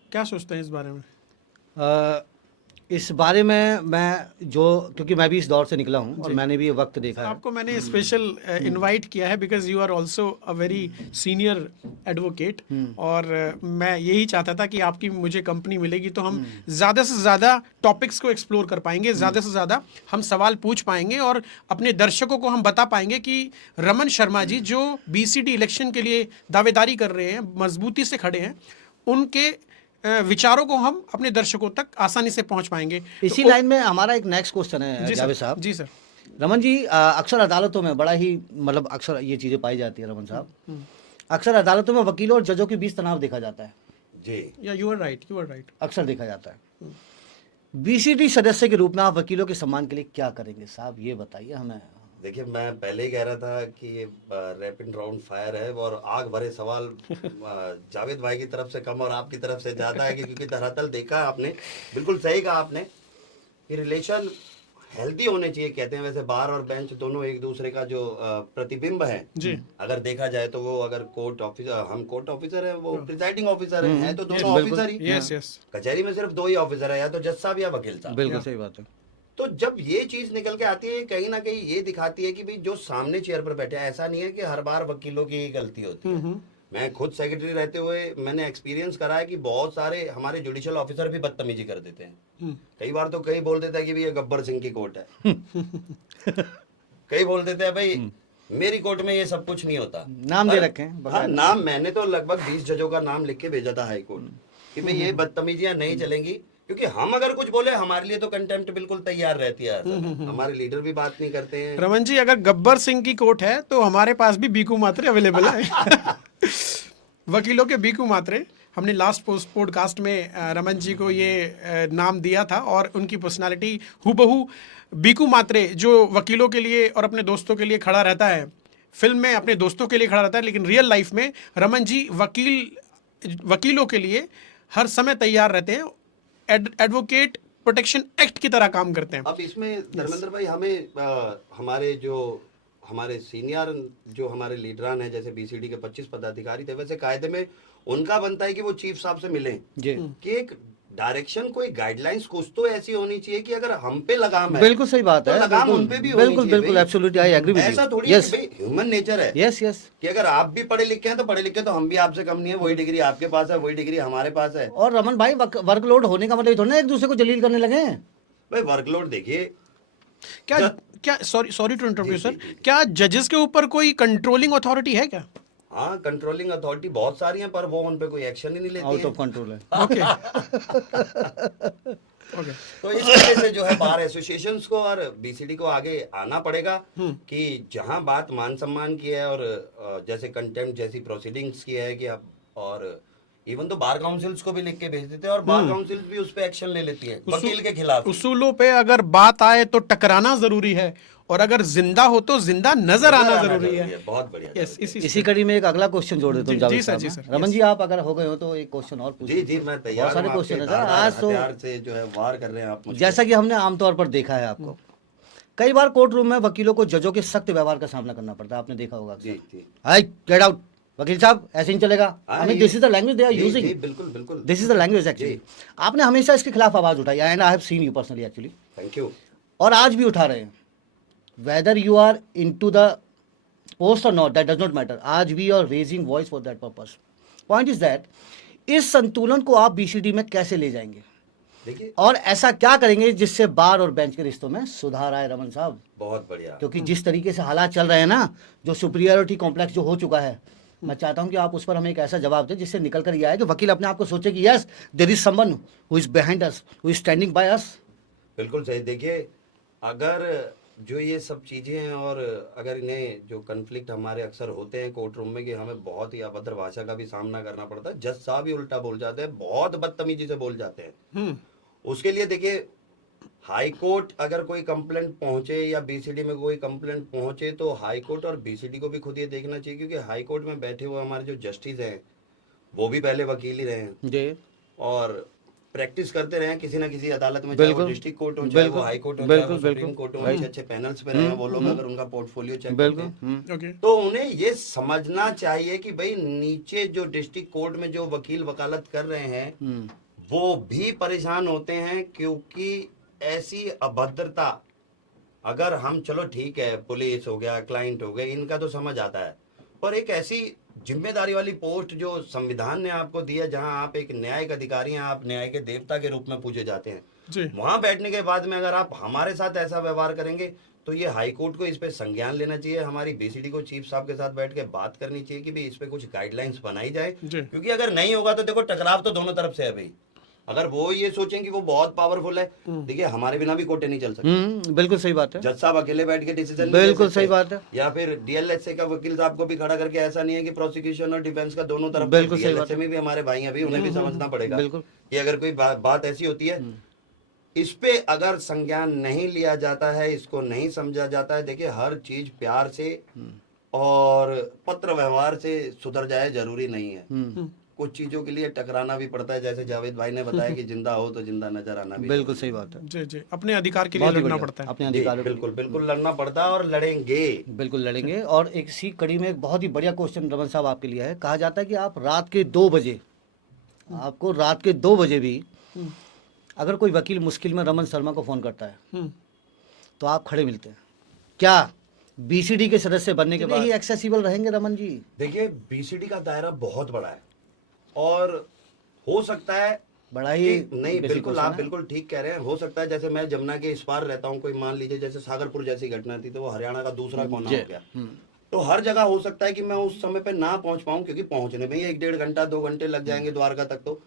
क्या सोचते हैं इस बारे में? इस बारे में मैं जो, क्योंकि मैं भी इस दौर से निकला हूँ और मैंने भी ये वक्त देखा है। आपको मैंने स्पेशल इनवाइट किया है because you are also a very senior advocate, और मैं यही चाहता था कि आपकी मुझे कंपनी मिलेगी तो हम ज़्यादा से ज़्यादा टॉपिक्स को एक्सप्लोर कर पाएंगे, ज़्यादा से ज़्यादा हम सवाल पूछ पाएंगे और अपने दर्शकों को हम बता पाएंगे कि रमन शर्मा जी जो बीसीडी इलेक्शन के लिए दावेदारी कर रहे हैं, मजबूती से खड़े हैं, उनके विचारों को हम अपने दर्शकों तक आसानी से पहुंच पाएंगे। इसी तो लाइन में हमारा एक नेक्स्ट क्वेश्चन है जी जावेद सर, साहब। जी सर। रमन जी, अक्सर अदालतों में बड़ा ही मतलब अक्सर ये चीज़ें पाई जाती है रमन साहब, अक्सर अदालतों में वकीलों और जजों के बीच तनाव देखा जाता है, जी या you are right, you are right. अक्सर देखा जाता है। बीसीडी सदस्य के रूप में आप वकीलों के सम्मान के लिए क्या करेंगे साहब, ये बताइए हमें। देखिए, मैं पहले ही कह रहा था कि ये रैपिड राउंड फायर है और आग भरे सवाल जावेद भाई की तरफ से कम और आपकी तरफ से ज्यादा है, क्योंकि धरातल देखा आपने, बिल्कुल सही कहा आपने कि रिलेशन हेल्दी होने चाहिए। कहते हैं वैसे बार और बेंच दोनों एक दूसरे का जो प्रतिबिंब है जी, अगर देखा जाए तो वो अगर कोर्ट ऑफिसर, हम कोर्ट ऑफिसर है, वो प्रिजाइडिंग ऑफिसर है तो दोनों ऑफिसर ही। Yes yes. कचहरी में सिर्फ दो ही ऑफिसर है, या तो जज साहब या वकील साहब। बिल्कुल सही बात है। तो जब ये चीज निकल के आती है, कहीं ना कहीं ये दिखाती है कि भाई जो सामने चेयर पर बैठे हैं, ऐसा नहीं है कि हर बार वकीलों की ही गलती होती है। मैं खुद सेक्रेटरी रहते हुए मैंने एक्सपीरियंस करा है कि बहुत सारे हमारे जुडिशियल ऑफिसर भी बदतमीजी कर देते हैं। कई बार तो कई बोल देता है कि भाई ये गब्बर सिंह की कोर्ट है। कई बोल देते हैं भाई मेरी कोर्ट में ये सब कुछ नहीं होता। नाम दे रखे हैं। हाँ, नाम मैंने तो लगभग 20 जजों का नाम लिख के भेजा था हाई कोर्ट कि भाई ये बदतमीजियां नहीं चलेंगी, क्योंकि हम अगर कुछ बोले हमारे लिए तो कंटेम्प्ट बिल्कुल तैयार रहती है। हमारे लीडर भी बात नहीं करते हैं। रमन जी, अगर गब्बर सिंह की कोर्ट है तो हमारे पास भी बीकू मात्रे अवेलेबल है। वकीलों के बीकू मात्रे, हमने लास्ट पॉडकास्ट में रमन जी को ये नाम दिया था और उनकी पर्सनालिटी हूबहू बीकू मात्रे, जो वकीलों के लिए और अपने दोस्तों के लिए खड़ा रहता है, फिल्म में अपने दोस्तों के लिए खड़ा रहता है, लेकिन रियल लाइफ में रमन जी वकीलों के लिए हर समय तैयार रहते हैं। एडवोकेट प्रोटेक्शन एक्ट की तरह काम करते हैं। अब इसमें धर्मेंद्र भाई हमें हमारे जो हमारे सीनियर जो हमारे लीडरान हैं, जैसे बीसीडी के 25 पदाधिकारी थे, वैसे कायदे में उनका बनता है कि वो चीफ साहब से मिलें जी, कि एक डायरेक्शन, कोई गाइडलाइंस कुछ तो ऐसी होनी चाहिए कि अगर हम पे लगाम है, बिल्कुल सही बात है, तो लगाम बिल्कुल, उन पे भी होनी बिल्कुल चाहिए बिल्कुल, भाई। Absolutely I agree with you. ऐसा थोड़ी है कि भाई ह्यूमन नेचर है। Yes yes. कि अगर आप भी पढ़े लिखे हैं तो पढ़े लिखे तो हम भी आपसे कम नहीं है। वही डिग्री आपके पास है, वही डिग्री हमारे पास है। और रमन भाई, वर्कलोड होने का मतलब थोड़ा ना एक दूसरे को जलील करने लगे हैं। भाई वर्कलोड देखिए, क्या sorry to interrupt you sir, क्या जजेस के ऊपर कोई कंट्रोलिंग अथॉरिटी है क्या? हाँ, कंट्रोलिंग अथॉरिटी बहुत सारी हैं, पर वो उन पे कोई एक्शन ही नहीं लेती आउट है। ऑफ कंट्रोल है। ओके। तो इस वजह से जो है बार एसोसिएशंस को और बीसीडी को आगे आना पड़ेगा कि जहां बात मान सम्मान की है और जैसे कंटेम्प्ट जैसी प्रोसीडिंग्स की है कि अब, और इवन तो बार काउंसिल्स को भी लिख के भेज देते हैं और बार काउंसिल भी उस पे एक्शन ले लेती है वकील के खिलाफ। उसूलों पे अगर बात आए तो टकराना जरूरी है, और अगर जिंदा हो तो जिंदा नजर आना जरूरी है। बहुत बढ़िया। यस, इसी कड़ी में एक अगला क्वेश्चन जोड़ देता हूँ जी जावेद सर, जी साहब। सर, रमन जी, आप अगर हो गए हो तो एक क्वेश्चन और पूछ। जी मैं तैयार बहुत सारे हूं, क्वेश्चन है आपके सर। धारदार आज तो हथियार से जो है वार कर रहे हैं आप मुझे। जैसा कि हमने आमतौर पर देखा है, आपको कई बार कोर्ट रूम में वकीलों को जजों के सख्त व्यवहार का सामना करना पड़ता है, आपने देखा होगा। जी जी हाय, गेट आउट, वकील साहब ऐसे नहीं चलेगा। I mean this is the language they are जी, यूजिंग। जी, बिल्कुल बिल्कुल, this is the language actually. आपने हमेशा इसके खिलाफ आवाज उठाई, and I have seen you personally actually, thank you. और आज भी उठा रहे हैं। Whether you are into the post और not, that does not matter, आज भी you are raising voice for that purpose. Point is that इस संतुलन को आप बीसीडी में कैसे ले जाएंगे, देखिए और ऐसा क्या करेंगे जिससे बार और बेंच के रिश्तों में सुधार आए रमन साहब? बहुत बढ़िया। क्योंकि जिस तरीके से हालात चल रहे हैं ना, जो सुपीरियरिटी कॉम्प्लेक्स जो हो चुका है, मैं चाहता हूं कि आप उस पर हमें एक ऐसा जवाब दें जिससे निकल कर ये आए कि वकील अपने आप को सोचे कि yes there is someone who is behind us, who is standing by us. बिल्कुल सही। देखिए, अगर जो ये सब चीज़ें हैं और अगर इन्हें जो कन्फ्लिक्ट हमारे अक्सर होते हैं कोर्ट रूम में कि हमें बहुत ही अभद्र भाषा का भी सामना करना पड़ता है, जज साहब ही उल्टा बोल जाते हैं, बहुत बदतमीजी से बोल जाते हैं। उसके लिए देखिए, हाई कोर्ट अगर कोई कंप्लेंट पहुंचे या बीसीडी में कोई कंप्लेंट पहुंचे तो हाई कोर्ट और बीसीडी को भी खुद ये देखना चाहिए, क्योंकि हाई कोर्ट में बैठे हुए हमारे जो जस्टिस हैं वो भी पहले वकील ही रहे हैं जी और प्रैक्टिस करते रहे हैं किसी ना किसी अदालत में, चाहे वो बिल्कुल। डिस्ट्रिक्ट कोर्ट हो, चाहे वो बिल्कुल। हाई कोर्ट हो, चाहे वो बिल्कुल, सुप्रीम बिल्कुल। कोर्ट हो, अच्छे अच्छे पैनल्स पे रहे हैं वो लोग, अगर उनका पोर्टफोलियो चेक करते बिल्कुल। हैं ओके। तो उन्हें ये समझना चाहिए कि भाई नीचे जो डिस्ट्रिक्ट कोर्ट में जो वकील वकालत कर रहे हैं वो भी परेशान होते हैं, क्योंकि ऐसी अभद्रता, अगर हम चलो ठीक है पुलिस हो गया, क्लाइंट हो गए, इनका तो समझ आता है, पर एक ऐसी जिम्मेदारी वाली पोस्ट जो संविधान ने आपको दी है, जहां आप एक न्यायिक अधिकारी हैं, आप न्याय के देवता के रूप में पूजे जाते हैं, जी। वहां बैठने के बाद में अगर आप हमारे साथ ऐसा व्यवहार करेंगे तो ये हाई कोर्ट को इस पे संज्ञान लेना चाहिए, हमारी बीसीडी को चीफ साहब के साथ बैठ के बात करनी चाहिए कि भाई इस पे कुछ गाइडलाइंस बनाई जाए, जी। क्योंकि अगर नहीं होगा तो देखो टकराव तो दोनों तरफ से है भाई। अगर वो ये सोचें कि वो बहुत पावरफुल है, देखिए हमारे बिना भी कोर्टें नहीं चल सकती, बिल्कुल सही बात है। जज साहब अकेले बैठ के डिसीजन बिल्कुल सही बात है। या फिर डीएलएसए का वकील साहब को भी खड़ा करके, ऐसा नहीं है कि प्रोसिक्यूशन और डिफेंस का दोनों तरफ, बिल्कुल सही बात DLSA में भी हमारे भाई अभी उन्हें भी समझना पड़ेगा बिल्कुल। कि अगर कोई बात ऐसी होती है, इस पे अगर संज्ञान नहीं लिया जाता है, इसको नहीं समझा जाता है, देखिए हर चीज प्यार से और पत्र व्यवहार से सुधर जाए जरूरी नहीं है, कुछ चीजों के लिए टकराना भी पड़ता है, जैसे जावेद भाई ने बताया कि जिंदा हो तो जिंदा नजर आना भी बिल्कुल सही बात है। जी जी, अपने अधिकार के लिए बहुत ही लड़ना बढ़िया। पड़ता है। अपने जी, अधिकारों के लिए। बिल्कुल बिल्कुल लड़ना पड़ता है और लड़ेंगे। बिल्कुल लड़ेंगे। और एक इसी कड़ी में एक बहुत ही बढ़िया क्वेश्चन रमन साहब आपके लिए है। कहा जाता है कि आप रात के 2 बजे, आपको रात के 2 बजे भी अगर कोई वकील मुश्किल में रमन शर्मा को फोन करता है तो आप खड़े मिलते हैं। क्या बीसीडी के सदस्य बनने के बाद ही एक्सेसिबल रहेंगे रमन जी? देखिए, बीसीडी का दायरा बहुत बड़ा है और हो सकता है बड़ा ही नहीं, basic बिल्कुल question आप है। बिल्कुल ठीक कह रहे हैं, हो सकता है जैसे मैं जमुना के इस पार रहता हूँ, कोई मान लीजिए जैसे सागरपुर जैसी घटना थी तो वो हरियाणा का दूसरा कोना हो गया, तो हर जगह हो सकता है कि मैं उस समय पे ना पहुंच पाऊं, क्योंकि पहुंचने में ही 1-1.5 घंटा 2 घंटे लग जाएंगे द्वारका तक। तो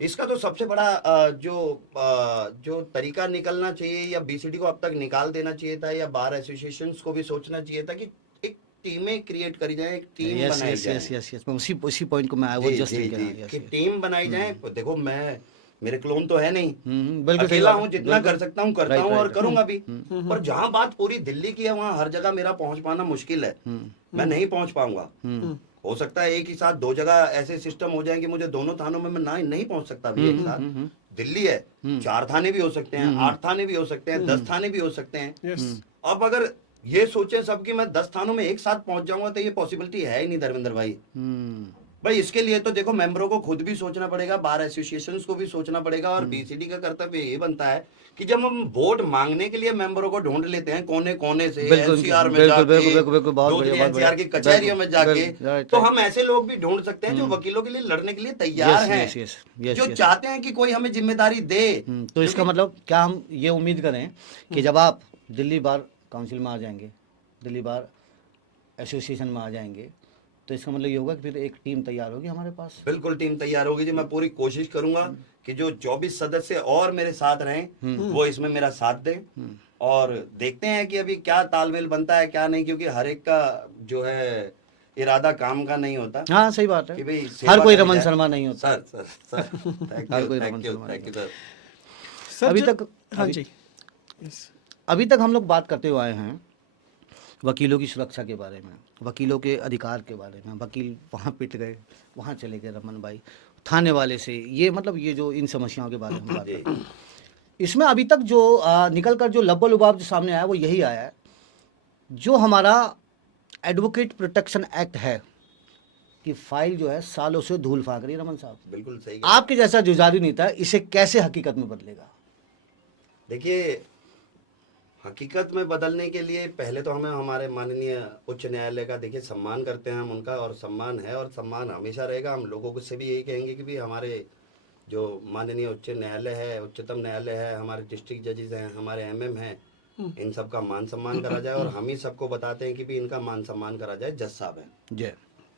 इसका तो सबसे बड़ा जो तरीका निकलना चाहिए, या बीसीडी को अब तक निकाल देना चाहिए था, या बार एसोसिएशन को भी सोचना चाहिए था कि एक टीमें क्रिएट करी जाए, एक टीम यस बनाई यस जाए। यस यस यस, मैं उसी पॉइंट को मैं आई वाज जी, जस्ट जी, थिंकिंग। जी, कि टीम बनाई जाए। देखो, मेरे क्लोन तो है नहीं, बिल्कुल सही अकेला बात हूँ, है। जितना बिल्कुल। कर सकता हूँ करता राइट, हूँ और राइट। करूंगा भी, पर जहाँ बात पूरी दिल्ली की है वहाँ हर जगह मेरा पहुंच पाना मुश्किल है, मैं नहीं पहुंच पाऊंगा। हो सकता है एक ही साथ 2 जगह ऐसे सिस्टम हो जाए कि मुझे दोनों थानों में मैं नहीं पहुंच सकता भी एक साथ। दिल्ली है, 4 थाने भी हो सकते हैं, 8 थाने भी हो सकते हैं, 10 थाने भी हो सकते हैं। यस। अब अगर ये सोचे सब कि मैं 10 थानों में एक साथ पहुंच जाऊंगा तो ये पॉसिबिलिटी है ही नहीं धर्मेंद्र भाई। भाई इसके लिए तो देखो मेंबरों को खुद भी सोचना पड़ेगा, बार एसोसिएशंस को भी सोचना पड़ेगा, और बीसीडी का कर्तव्य ये बनता है कि जब हम वोट मांगने के लिए मेंबरों को ढूंढ लेते हैं कोने कोने से, बिल्कुल, एनसीआर में बिल्कुल, जाके, बिल्कुल, बिल्कुल, बहुत बढ़िया, बहुत बढ़िया। एनसीआर की कचहरियों में जाके, बिल्कुल, राइट, तो राइट। हम ऐसे लोग भी ढूंढ सकते हैं जो वकीलों के लिए लड़ने के लिए तैयार यस, हैं, यस, यस, यस, जो यस। चाहते हैं कि कोई हमें जिम्मेदारी दे। तो इसका मतलब क्या हम ये उम्मीद करें कि जब आप दिल्ली बार काउंसिल में आ जाएंगे, दिल्ली बार एसोसिएशन में आ जाएंगे, तो इसका मतलब ये होगा कि फिर एक टीम तैयार होगी हमारे पास? बिल्कुल टीम तैयार होगी जी। मैं पूरी कोशिश करूंगा कि जो 24 सदस्य और मेरे साथ रहें वो इसमें मेरा साथ दें, और देखते हैं कि अभी क्या तालमेल बनता है क्या नहीं, क्योंकि हर एक का जो है इरादा काम का नहीं होता। हाँ सही बात है। कि भाई सेवा हर कोई करी रमन जाए। शर्मा नहीं होता। सर थैंक हर यू, कोई thank Raman you, Sharma thank you sir. Sir अभी जो- तक हाँ अभी- जी। यस। अभी तक हम लोग बात करते हुए आए हैं वकीलों की सुरक्षा के बारे में, वकीलों के अधिकार के बारे में। वकील वहाँ पिट गए, वहाँ चले गए रमन भाई, थाने वाले से, ये मतलब ये जो इन समस्याओं के बारे में बात करते हैं। इसमें अभी तक जो निकल कर जो लब्बो लुबाब जो सामने आया वो यही आया है, जो हमारा एडवोकेट प्रोटेक्शन एक्ट है कि फाइल जो है सालों से धूल फाक रही है। रमन साहब, बिल्कुल सही। आपके जैसा जुझारू नेता इसे कैसे हकीकत में बदलेगा? देखिए, हकीकत में बदलने के लिए पहले तो हमें हमारे माननीय उच्च न्यायालय का देखिए सम्मान करते हैं हम उनका, और सम्मान है और सम्मान हमेशा रहेगा। हम लोगों को से भी यही कहेंगे कि भी हमारे जो माननीय उच्च न्यायालय है, उच्चतम न्यायालय है, हमारे डिस्ट्रिक्ट जजेस हैं, हमारे एमएम हैं, इन सब का मान सम्मान करा जाए, और हम ही सबको बताते हैं कि भी इनका मान सम्मान करा जाए। जज साहब हैं, जय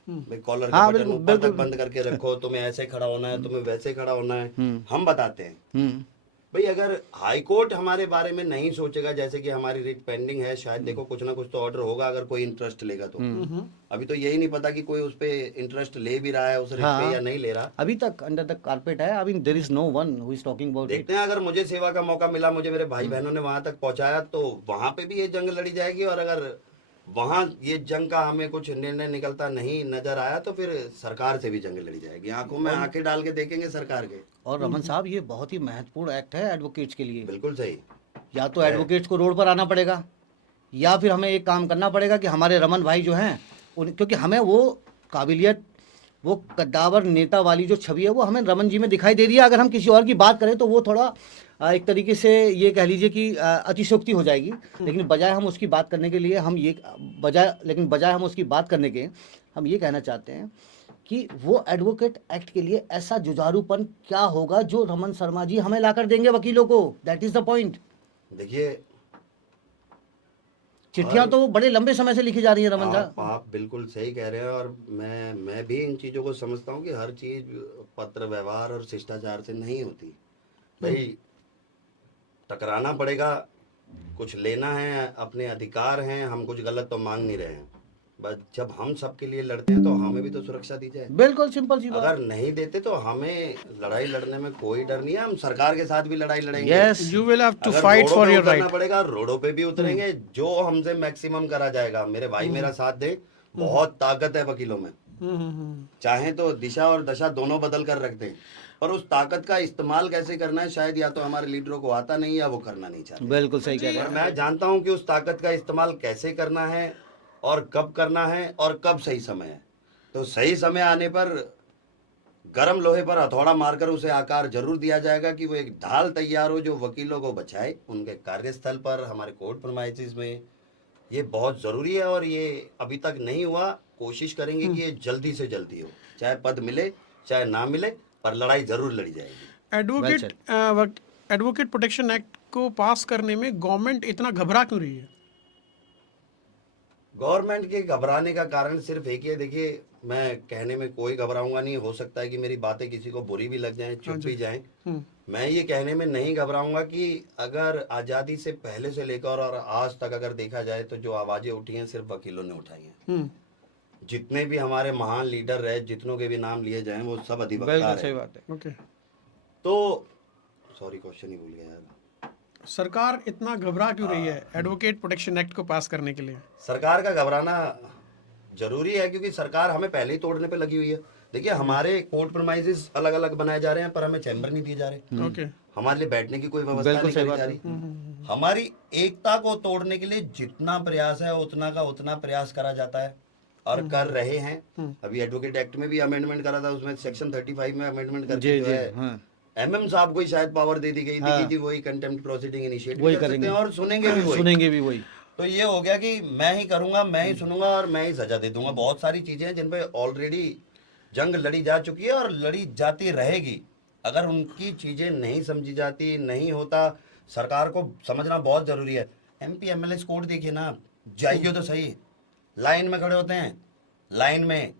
भाई कॉलर का हाँ, बटन बिल्कुल, ऊपर तक बिल्कुल। बंद करके रखो, तुम्हें ऐसे खड़ा होना है, तुम्हें वैसे खड़ा होना है, हम बताते हैं। हम्म, भाई अगर हाई कोर्ट हमारे बारे में नहीं सोचेगा, जैसे कि हमारी रिट पेंडिंग है, शायद देखो कुछ ना कुछ तो ऑर्डर होगा अगर कोई इंटरेस्ट लेगा तो। अभी तो यही नहीं पता कि कोई उस पे इंटरेस्ट ले भी रहा है उस रिट पे हाँ। या नहीं ले रहा। अभी तक अंडर द कारपेट है, अभी there is no one who is talking about it. देखते हैं, अगर मुझे सेवा का मौका मिला, मुझे मेरे भाई बहनों ने वहां तक पहुंचाया, तो वहां पे भी ये जंग लड़ी जाएगी। और अगर वहां ये जंग का हमें कुछ निर्णय निकलता नहीं नजर आया तो फिर सरकार से भी जंग लड़ी जाएगी। आंखों में आंखें डाल के देखेंगे सरकार के। और रमन साहब, ये बहुत ही महत्वपूर्ण एक्ट है एडवोकेट्स के लिए। बिल्कुल सही। या तो एडवोकेट्स को रोड पर आना पड़ेगा, या फिर हमें एक काम करना पड़ेगा कि हमारे रमन भाई जो हैं क्योंकि हमें वो काबिलियत, वो कद्दावर नेता वाली जो छवि है वो हमें रमन जी में दिखाई दे रही है। अगर हम किसी और की बात करें तो वो थोड़ा एक तरीके से ये कह लीजिए कि अतिशयोक्ति हो जाएगी। लेकिन बजाय हम उसकी बात करने के लिए बजाय हम उसकी बात करने के हम ये कहना चाहते हैं कि वो एडवोकेट एक्ट के लिए ऐसा जुझारूपन क्या होगा जो रमन शर्मा जी हमें लाकर देंगे वकीलों को। That is the point. देखिए, चिट्ठियां तो बड़े लंबे समय से लिखी जा रही है रमन साहब। आप बिल्कुल सही कह रहे हैं। और मैं भी इन चीजों को समझता हूँ कि हर चीज पत्र व्यवहार और शिष्टाचार से नहीं होती। भाई टकराना पड़ेगा, कुछ लेना है, अपने अधिकार हैं, हम कुछ गलत तो मांग नहीं रहे हैं। बस जब हम सबके लिए लड़ते हैं तो हमें भी तो सुरक्षा दी जाए। बिल्कुल सिंपल सी बात। अगर नहीं देते तो हमें लड़ाई लड़ने में कोई डर नहीं है, हम सरकार के साथ भी लड़ाई लड़ेंगे। Yes. You will have to अगर fight रोडों for पे your उतरना right. पड़ेगा, रोडों पे भी उतरेंगे, जो हमसे मैक्सिमम करा जाएगा। मेरे भाई मेरा साथ दे, बहुत ताकत है वकीलों में। चाहे तो दिशा और दशा दोनों बदल कर रख दें, पर उस ताकत का इस्तेमाल कैसे करना है शायद या तो हमारे लीडरों को आता नहीं या वो करना नहीं चाहते। बिल्कुल सही कह रहे और हैं। मैं जानता हूं कि उस ताकत का इस्तेमाल कैसे करना है और कब करना है और कब सही समय है। तो सही समय आने पर गर्म लोहे पर हथौड़ा मारकर उसे आकार जरूर दिया जाएगा कि वो एक ढाल तैयार हो जो वकीलों को बचाए उनके कार्यस्थल पर, हमारे कोर्ट प्रीमाइसेस में। ये बहुत जरूरी है और ये अभी तक नहीं हुआ। कोशिश करेंगे कि ये जल्दी से जल्दी हो, चाहे पद मिले चाहे ना मिले, पर लड़ाई जरूर लड़ी जाएगी। एडवोकेट प्रोटेक्शन एक्ट को पास करने में गवर्नमेंट इतना घबरा क्यों रही है? गवर्नमेंट के घबराने का कारण सिर्फ एक ही है। देखिए, मैं कहने में कोई घबराऊंगा नहीं, हो सकता है कि मेरी बातें किसी को बुरी भी लग जाएं, चुप भी जाएं। मैं ये कहने में नहीं घबराऊंगा कि अगर आज़ादी से पहले से लेकर और आज तक अगर देखा जाए तो जो आवाज़ें उठी हैं सिर्फ वकीलों ने उठाई हैं। जितने भी हमारे महान लीडर रहे, जितनों के भी नाम लिए जाएं, वो सब अधिवक्ता सही हैं। बात है। ओके, तो सॉरी, क्वेश्चन ही भूल गया यार। सरकार इतना घबरा क्यों रही है एडवोकेट प्रोटेक्शन एक्ट को पास करने के लिए? सरकार का घबराना जरूरी है क्योंकि सरकार हमें पहले ही तोड़ने पे लगी हुई है। देखिए, हमारे कोर्ट प्रीमाइसेस अलग अलग बनाए जा रहे हैं पर हमें चैम्बर नहीं दिए जा रहे। ओके, हमारे लिए बैठने की कोई व्यवस्था नहीं करी जा रही। हमारी एकता को तोड़ने के लिए जितना प्रयास है उतना का उतना प्रयास करा जाता है और कर रहे हैं। अभी एडवोकेट एक्ट में भी अमेंडमेंट करा था, उसमें सेक्शन 35 में अमेंडमेंट करके जो है एमएम साहब को ही शायद पावर दे दी गई थी कि वही कंटेम्प्ट प्रोसीडिंग इनिशिएट कर सकते हैं और सुनेंगे भी वही। तो ये हो गया कि मैं ही करूंगा, मैं ही सुनूंगा और मैं ही सजा दे दूंगा। बहुत सारी चीजें हैं जिन पे ऑलरेडी जंग लड़ी जा चुकी है और लड़ी जाती रहेगी। अगर उनकी चीजें नहीं समझी जाती, नहीं होता, सरकार को समझना बहुत जरूरी है। एमपी एमएलए कोर्ट देखिए ना, जाइए तो सही, लाइन में खड़े होते हैं, लाइन में,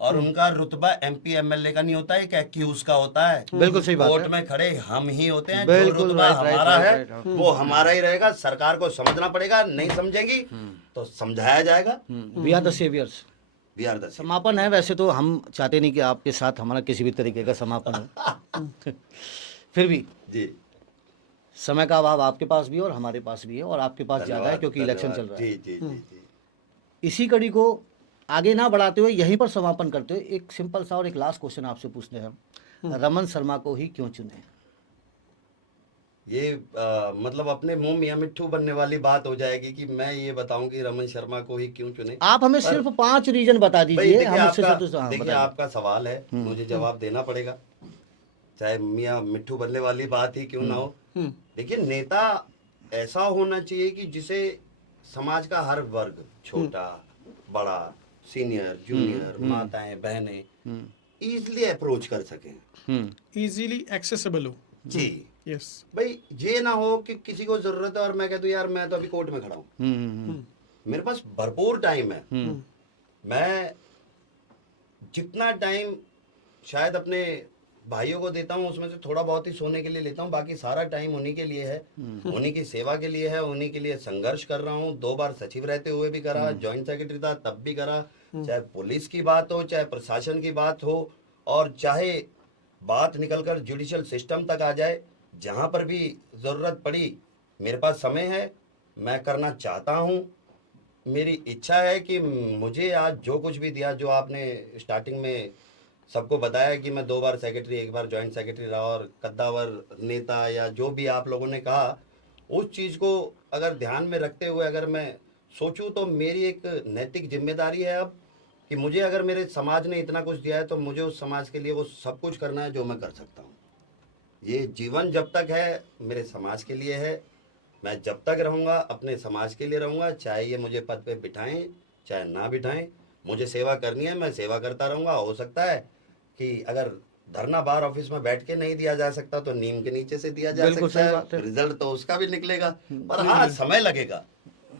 और उनका रुतबा एमपी एमएलए का नहीं होता है, एक एक्यूज का होता है। बिल्कुल सही बात है। कोर्ट में खड़े हम ही होते हैं, जो बिल्कुल रुतबा राइट, हमारा राइट, है राइट, वो हमारा ही रहेगा। सरकार को समझना पड़ेगा, नहीं समझेगी तो समझाया जाएगा। We are the saviours. We are the समापन है। वैसे तो हम चाहते नहीं कि आपके साथ हमारा किसी भी तरीके का समापन हो फिर भी जी, समय का अभाव आपके पास भी है और हमारे पास भी है, और आपके पास ज़्यादा है क्योंकि इलेक्शन चल रहा है। जी जी जी जी। इसी कड़ी को आगे ना बढ़ाते हुए यहीं पर समापन करते हुए एक सिंपल सा और एक लास्ट क्वेश्चन आपसे पूछते हैं, रमन शर्मा को ही क्यों चुने? ये मतलब अपने मुंह मियां मिट्ठू बनने वाली बात हो जाएगी कि मैं ये बताऊं कि रमन शर्मा को ही क्यों चुने। आप हमें सिर्फ 5 रीजन बता भाई दीजिए। देखिए, हम उससे देखिए बताइए। आपका सवाल है, मुझे जवाब देना पड़ेगा, चाहे मियां मिट्ठू बनने वाली बात ही क्यों ना हो। देखिए, नेता ऐसा होना चाहिए कि जिसे समाज का हर वर्ग, छोटा बड़ा, सीनियर जूनियर, माताएं बहनें इजीली अप्रोच कर सकें, इजीली एक्सेसिबल हो। जी। यस, भाई ये ना हो कि किसी को जरूरत है और मैं कह दूं यार मैं तो अभी कोर्ट में खड़ा हूँ, मेरे पास भरपूर टाइम है, मैं जितना टाइम शायद अपने भाइयों को देता हूँ उसमें से थोड़ा बहुत ही सोने के लिए लेता हूँ, बाकी सारा टाइम उन्हीं के लिए है, उन्हीं की सेवा के लिए है, उन्हीं के लिए संघर्ष कर रहा हूँ। 2 बार सचिव रहते हुए भी करा, जॉइंट सेक्रेटरी था तब भी करा, चाहे पुलिस की बात हो, चाहे प्रशासन की बात हो, और चाहे बात निकलकर जुडिशियल सिस्टम तक आ जाए, जहाँ पर भी ज़रूरत पड़ी मेरे पास समय है, मैं करना चाहता हूँ। मेरी इच्छा है कि मुझे आज जो कुछ भी दिया, जो आपने स्टार्टिंग में सबको बताया कि मैं 2 बार सेक्रेटरी, 1 बार जॉइंट सेक्रेटरी रहा और कद्दावर नेता या जो भी आप लोगों ने कहा, उस चीज़ को अगर ध्यान में रखते हुए अगर मैं सोचूं तो मेरी एक नैतिक जिम्मेदारी है अब कि मुझे अगर मेरे समाज ने इतना कुछ दिया है तो मुझे उस समाज के लिए वो सब कुछ करना है जो मैं कर सकता हूँ। ये जीवन जब तक है मेरे समाज के लिए है, मैं जब तक रहूँगा अपने समाज के लिए रहूँगा, चाहे ये मुझे पद पे बिठाएं चाहे ना बिठाएं, मुझे सेवा करनी है, मैं सेवा करता रहूँगा। हो सकता है कि अगर धरना बार ऑफिस में बैठ के नहीं दिया जा सकता तो नीम के नीचे से दिया जा बिल्कुल सकता सही है, बात है। रिजल्ट तो उसका भी निकलेगा, पर हाँ समय लगेगा,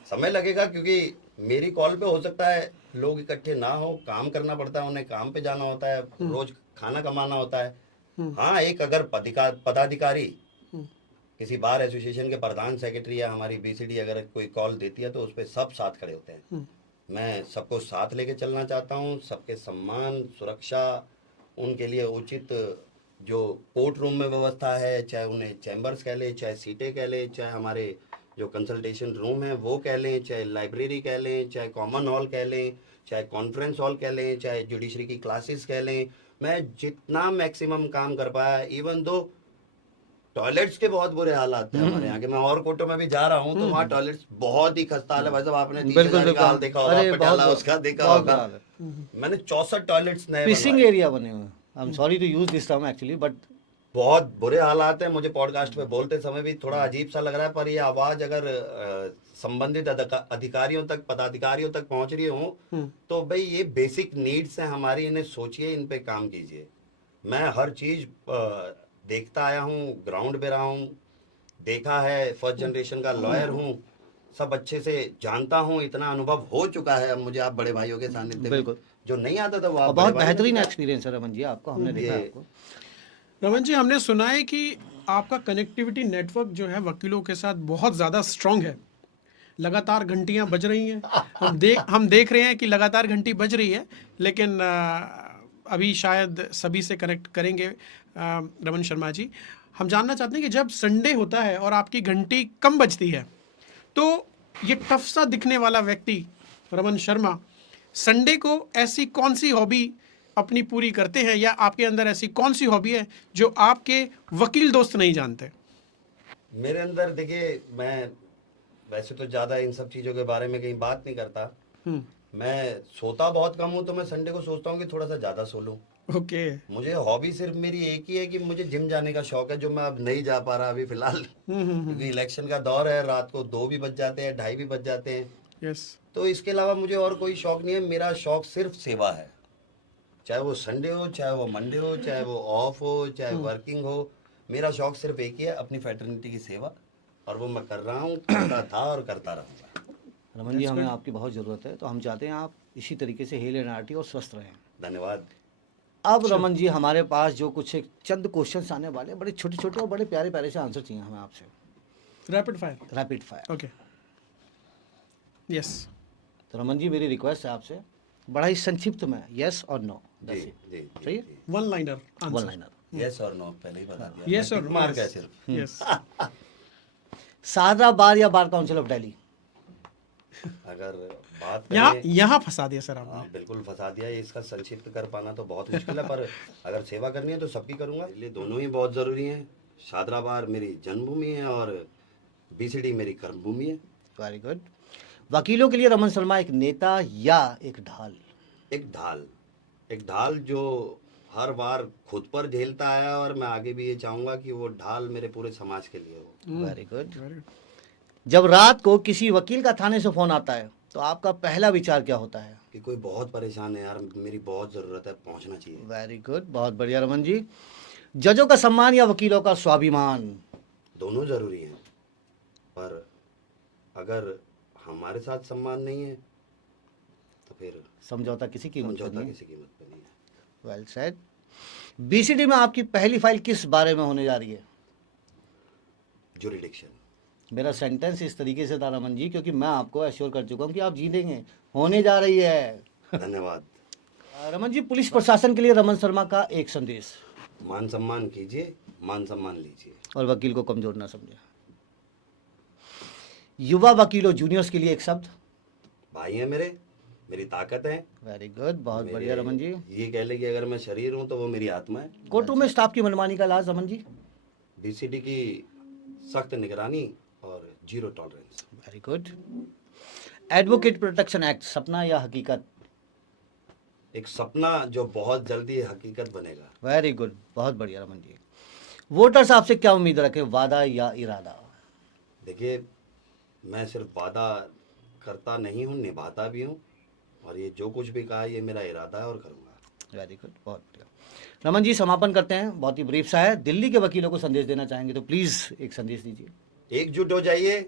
समय लगेगा, क्योंकि मेरी कॉल पे हो सकता है लोग इकट्ठे ना हो, काम करना पड़ता है, उन्हें काम पे जाना होता है, रोज खाना कमाना होता है। हाँ, एक अगर पदाधिकारी किसी बार एसोसिएशन के प्रधान सेक्रेटरी या हमारी बीसीडी अगर कोई कॉल देती है तो उस पर सब साथ खड़े होते हैं। मैं सबको साथ लेके चलना चाहता हूँ, सबके सम्मान सुरक्षा, उनके लिए उचित जो कोर्ट रूम में व्यवस्था है, चाहे उन्हें चैम्बर्स कह लें, चाहे सीटें कह लें, चाहे हमारे जो कंसल्टेशन रूम है वो कह लें, चाहे लाइब्रेरी कह लें, चाहे कॉमन हॉल कह लें, चाहे कॉन्फ्रेंस हॉल कह लें, चाहे जुडिशरी की क्लासेस कह लें, मैं जितना मैक्सिमम काम कर पाया। इवन दो टॉयलेट्स के बहुत बुरे हालात हैं हमारे यहाँ के, मैं और कोर्टों में भी जा रहा हूँ तो वहाँ टॉयलेट्स बहुत ही खस्ता हाल है। भाई साहब आपने 30,000 बिल्कुल का हाल बिल्कुल। देखा होगा, अरे पटियाला बहुत उसका देखा बहुत होगा। बुरा हाल है। मैंने 64 टॉयलेट्स नए पिसिंग बनवाए। एरिया बने हुए। I am sorry to use this term actually, but बहुत बुरे हालात हैं। मुझे पॉडकास्ट पे बोलते समय भी थोड़ा अजीब सा लग रहा है, पर ये आवाज अगर संबंधित अधिकारियों तक, पदाधिकारियों तक पहुंच रही हो तो भाई ये बेसिक नीड्स हैं हमारी, इन्हें सोचिए, इन पे काम कीजिए। मैं हर चीज देखता आया हूँ, ग्राउंड पे रहा हूँ, देखा है, फर्स्ट जनरेशन का लॉयर हूँ, सब अच्छे से जानता हूँ, इतना अनुभव हो चुका है अब मुझे आप बड़े भाइयों के सानिध्य में। बिल्कुल। जो नहीं आता था वो और आप बड़े बहुत भाइयों ने बेहतरीन सिखाया। एक्सपीरियंस है रमन जी आपको, हमने देखा है ये आपको। रमन जी, हमने सुना है कि आपका कनेक्टिविटी नेटवर्क जो है वकीलों के साथ बहुत ज़्यादा स्ट्रांग है। लगातार घंटियां बज रही हैं, हम देख रहे हैं कि लगातार घंटी बज रही है, लेकिन अभी शायद सभी से कनेक्ट करेंगे रमन शर्मा जी। हम जानना चाहते हैं कि जब संडे होता है और आपकी घंटी कम बजती है तो ये टफ सा दिखने वाला व्यक्ति रमन शर्मा संडे को ऐसी कौन सी हॉबी अपनी पूरी करते हैं, या आपके अंदर ऐसी कौन सी हॉबी है जो आपके वकील दोस्त नहीं जानते? मेरे अंदर देखिए, मैं वैसे तो ज़्यादा इन सब चीज़ों के बारे में कहीं बात नहीं करता। मैं सोता बहुत कम हूँ, तो मैं संडे को सोचता हूँ कि थोड़ा सा ज़्यादा सो लूँ। ओके। मुझे हॉबी सिर्फ मेरी एक ही है कि मुझे जिम जाने का शौक है, जो मैं अब नहीं जा पा रहा अभी फिलहाल, क्योंकि इलेक्शन का दौर है, रात को 2 भी बज जाते हैं, 2:30 भी बज जाते हैं। यस। तो इसके अलावा मुझे और कोई शौक नहीं है। मेरा शौक सिर्फ सेवा है, चाहे वो संडे हो, चाहे वो मंडे हो, चाहे वो ऑफ हो, चाहे वर्किंग हो। मेरा शौक सिर्फ एक ही है, अपनी फैटर्निटी की सेवा, और वो मैं कर रहा हूँ, करता था और करता रहूँगा। रमन जी, हमें आपकी बहुत ज़रूरत है, तो हम चाहते हैं आप इसी तरीके से हेल एंड आर्टी और स्वस्थ रहें। धन्यवाद। अब रमन जी, हमारे पास जो कुछ एक चंद क्वेश्चंस आने वाले हैं, बड़े छोटे छोटे और बड़े प्यारे प्यारे से आंसर चाहिए हमें आपसे, rapid fire. Rapid fire. Okay. Yes. तो रमन जी, मेरी रिक्वेस्ट है आपसे, बड़ा ही संक्षिप्त में यस और नो। जी जी सही जी। One liner one answer. Liner. Yes और नो पहले ही बता दिया। यस और नो। मार्क है सिर्फ। यस। शारदा बार या बार काउंसिल ऑफ दिल्ली? अगर बात यहाँ करें, यहाँ फंसा दिया सर आपने। हाँ बिल्कुल फंसा दिया। इसका संक्षिप्त कर पाना तो बहुत मुश्किल है, पर अगर सेवा करनी है तो सबकी करूँगा। इसलिए दोनों ही बहुत ज़रूरी हैं। शादराबाद मेरी जन्मभूमि है और बीसीडी मेरी कर्मभूमि है। Very good. वकीलों के लिए रमन शर्मा एक नेता या एक ढाल? एक ढाल, एक ढाल जो हर बार खुद पर झेलता है, और मैं आगे भी ये चाहूँगा कि वो ढाल मेरे पूरे समाज के लिए हो। Very good. जब रात को किसी वकील का थाने से फोन आता है तो आपका पहला विचार क्या होता है? कि कोई बहुत परेशान है यार, मेरी बहुत ज़रूरत है, पहुँचना चाहिए। वेरी गुड, बहुत बढ़िया रमन जी। जजों का सम्मान या वकीलों का स्वाभिमान? दोनों ज़रूरी हैं, पर अगर हमारे साथ सम्मान नहीं है तो फिर समझौता किसी कीमत पर समझौता नहीं। किसी कीमत पे नहीं है। Well said. बीसीडी में आपकी पहली फाइल किस बारे में होने जा रही है? जुरिडिक्शन। मेरा सेंटेंस इस तरीके से था रमन जी, क्योंकि मैं आपको एश्योर कर चुका हूँ कि आप जीतेंगे। होने जा रही है। धन्यवाद। रमन जी, पुलिस प्रशासन के लिए रमन शर्मा का एक संदेश। मान सम्मान कीजिए, मान सम्मान लीजिए। और वकील को कमजोर ना समझे। युवा वकीलों जूनियर्स के लिए एक शब्द। भाई हैं मेरे, मेरी ताकत है। वेरी गुड, बहुत मेरे- बढ़िया रमन जी। ये कह ले कि अगर मैं शरीर हूँ तो वो मेरी आत्मा है। कोर्टों में स्टाफ की मनमानी का इलाज रमन जी। बीसीडी की सख्त निगरानी और zero tolerance. Very good. Advocate protection act, सपना या हकीकत? एक सपना जो बहुत जल्दी हकीकत बनेगा। वेरी गुड, बहुत बढ़िया रमन जी। वोटर्स आपसे क्या उम्मीद रखें, वादा या इरादा? देखिए, मैं सिर्फ वादा करता नहीं हूँ, निभाता भी हूँ। और ये जो कुछ भी कहा, ये मेरा इरादा है और करूँगा। वेरी गुड, बहुत बढ़िया। रमन जी, समापन करते हैं, बहुत ही ब्रीफ सा है। दिल्ली के वकीलों को संदेश देना चाहेंगे तो प्लीज एक संदेश दीजिए। एकजुट हो जाइए,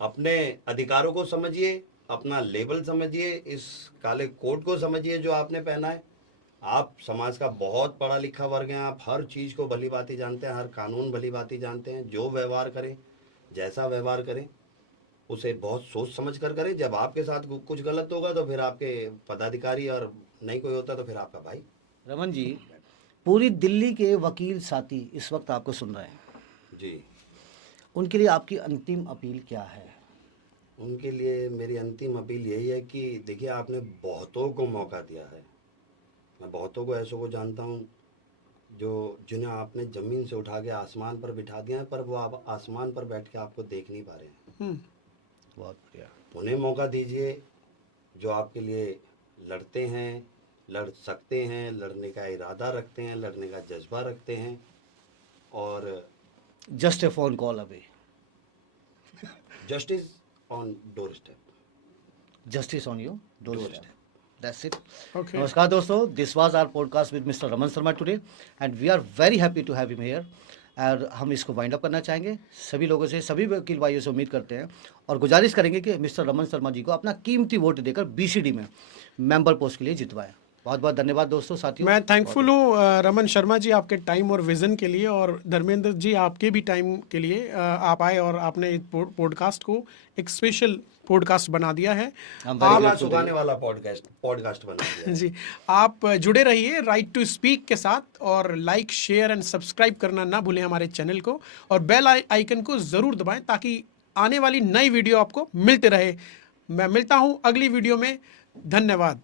अपने अधिकारों को समझिए, अपना लेबल समझिए, इस काले कोट को समझिए जो आपने पहना है। आप समाज का बहुत पढ़ा लिखा वर्ग हैं, आप हर चीज़ को भली भांति जानते हैं, हर कानून भली भांति जानते हैं। जो व्यवहार करें, जैसा व्यवहार करें, उसे बहुत सोच समझ कर करें। जब आपके साथ कुछ गलत होगा तो फिर आपके पदाधिकारी, और नहीं कोई होता तो फिर आपका भाई। रमन जी, पूरी दिल्ली के वकील साथी इस वक्त आपको सुन रहे हैं, जी, उनके लिए आपकी अंतिम अपील क्या है? उनके लिए मेरी अंतिम अपील यही है कि देखिए, आपने बहुतों को मौका दिया है। मैं बहुतों को ऐसों को जानता हूँ जिन्हें आपने ज़मीन से उठा के आसमान पर बिठा दिया है, पर वो आप आसमान पर बैठ के आपको देख नहीं पा रहे हैं। बहुत बढ़िया। उन्हें मौका दीजिए जो आपके लिए लड़ते हैं, लड़ सकते हैं, लड़ने का इरादा रखते हैं, लड़ने का जज्बा रखते हैं। और just a phone call away. Justice on door step. Justice on your doorstep. That's it. Okay. नमस्कार दोस्तों, this was our podcast with Mr. Raman Sharma today and we are very happy to have him here. और हम इसको वाइंड अप करना चाहेंगे। सभी लोगों से, सभी वकील भाइयों से उम्मीद करते हैं और गुजारिश करेंगे कि मिस्टर रमन शर्मा जी को अपना कीमती वोट देकर बीसीडी में मेंबर पोस्ट के लिए जितवाएं। बहुत बहुत धन्यवाद दोस्तों, साथियों। मैं थैंकफुल हूँ रमन शर्मा जी आपके टाइम और विजन के लिए, और धर्मेंद्र जी आपके भी टाइम के लिए। आप आए और आपने इस पॉडकास्ट को एक स्पेशल पॉडकास्ट बना दिया है। आवाज़ सुखाने वाला पॉडकास्ट बना दिया। जी, आप जुड़े रहिए राइट टू स्पीक के साथ, और लाइक, शेयर एंड सब्सक्राइब करना ना भूलें हमारे चैनल को, और बेल आइकन को ज़रूर दबाएं ताकि आने वाली नई वीडियो आपको मिलते रहे। मैं मिलता हूँ अगली वीडियो में। धन्यवाद।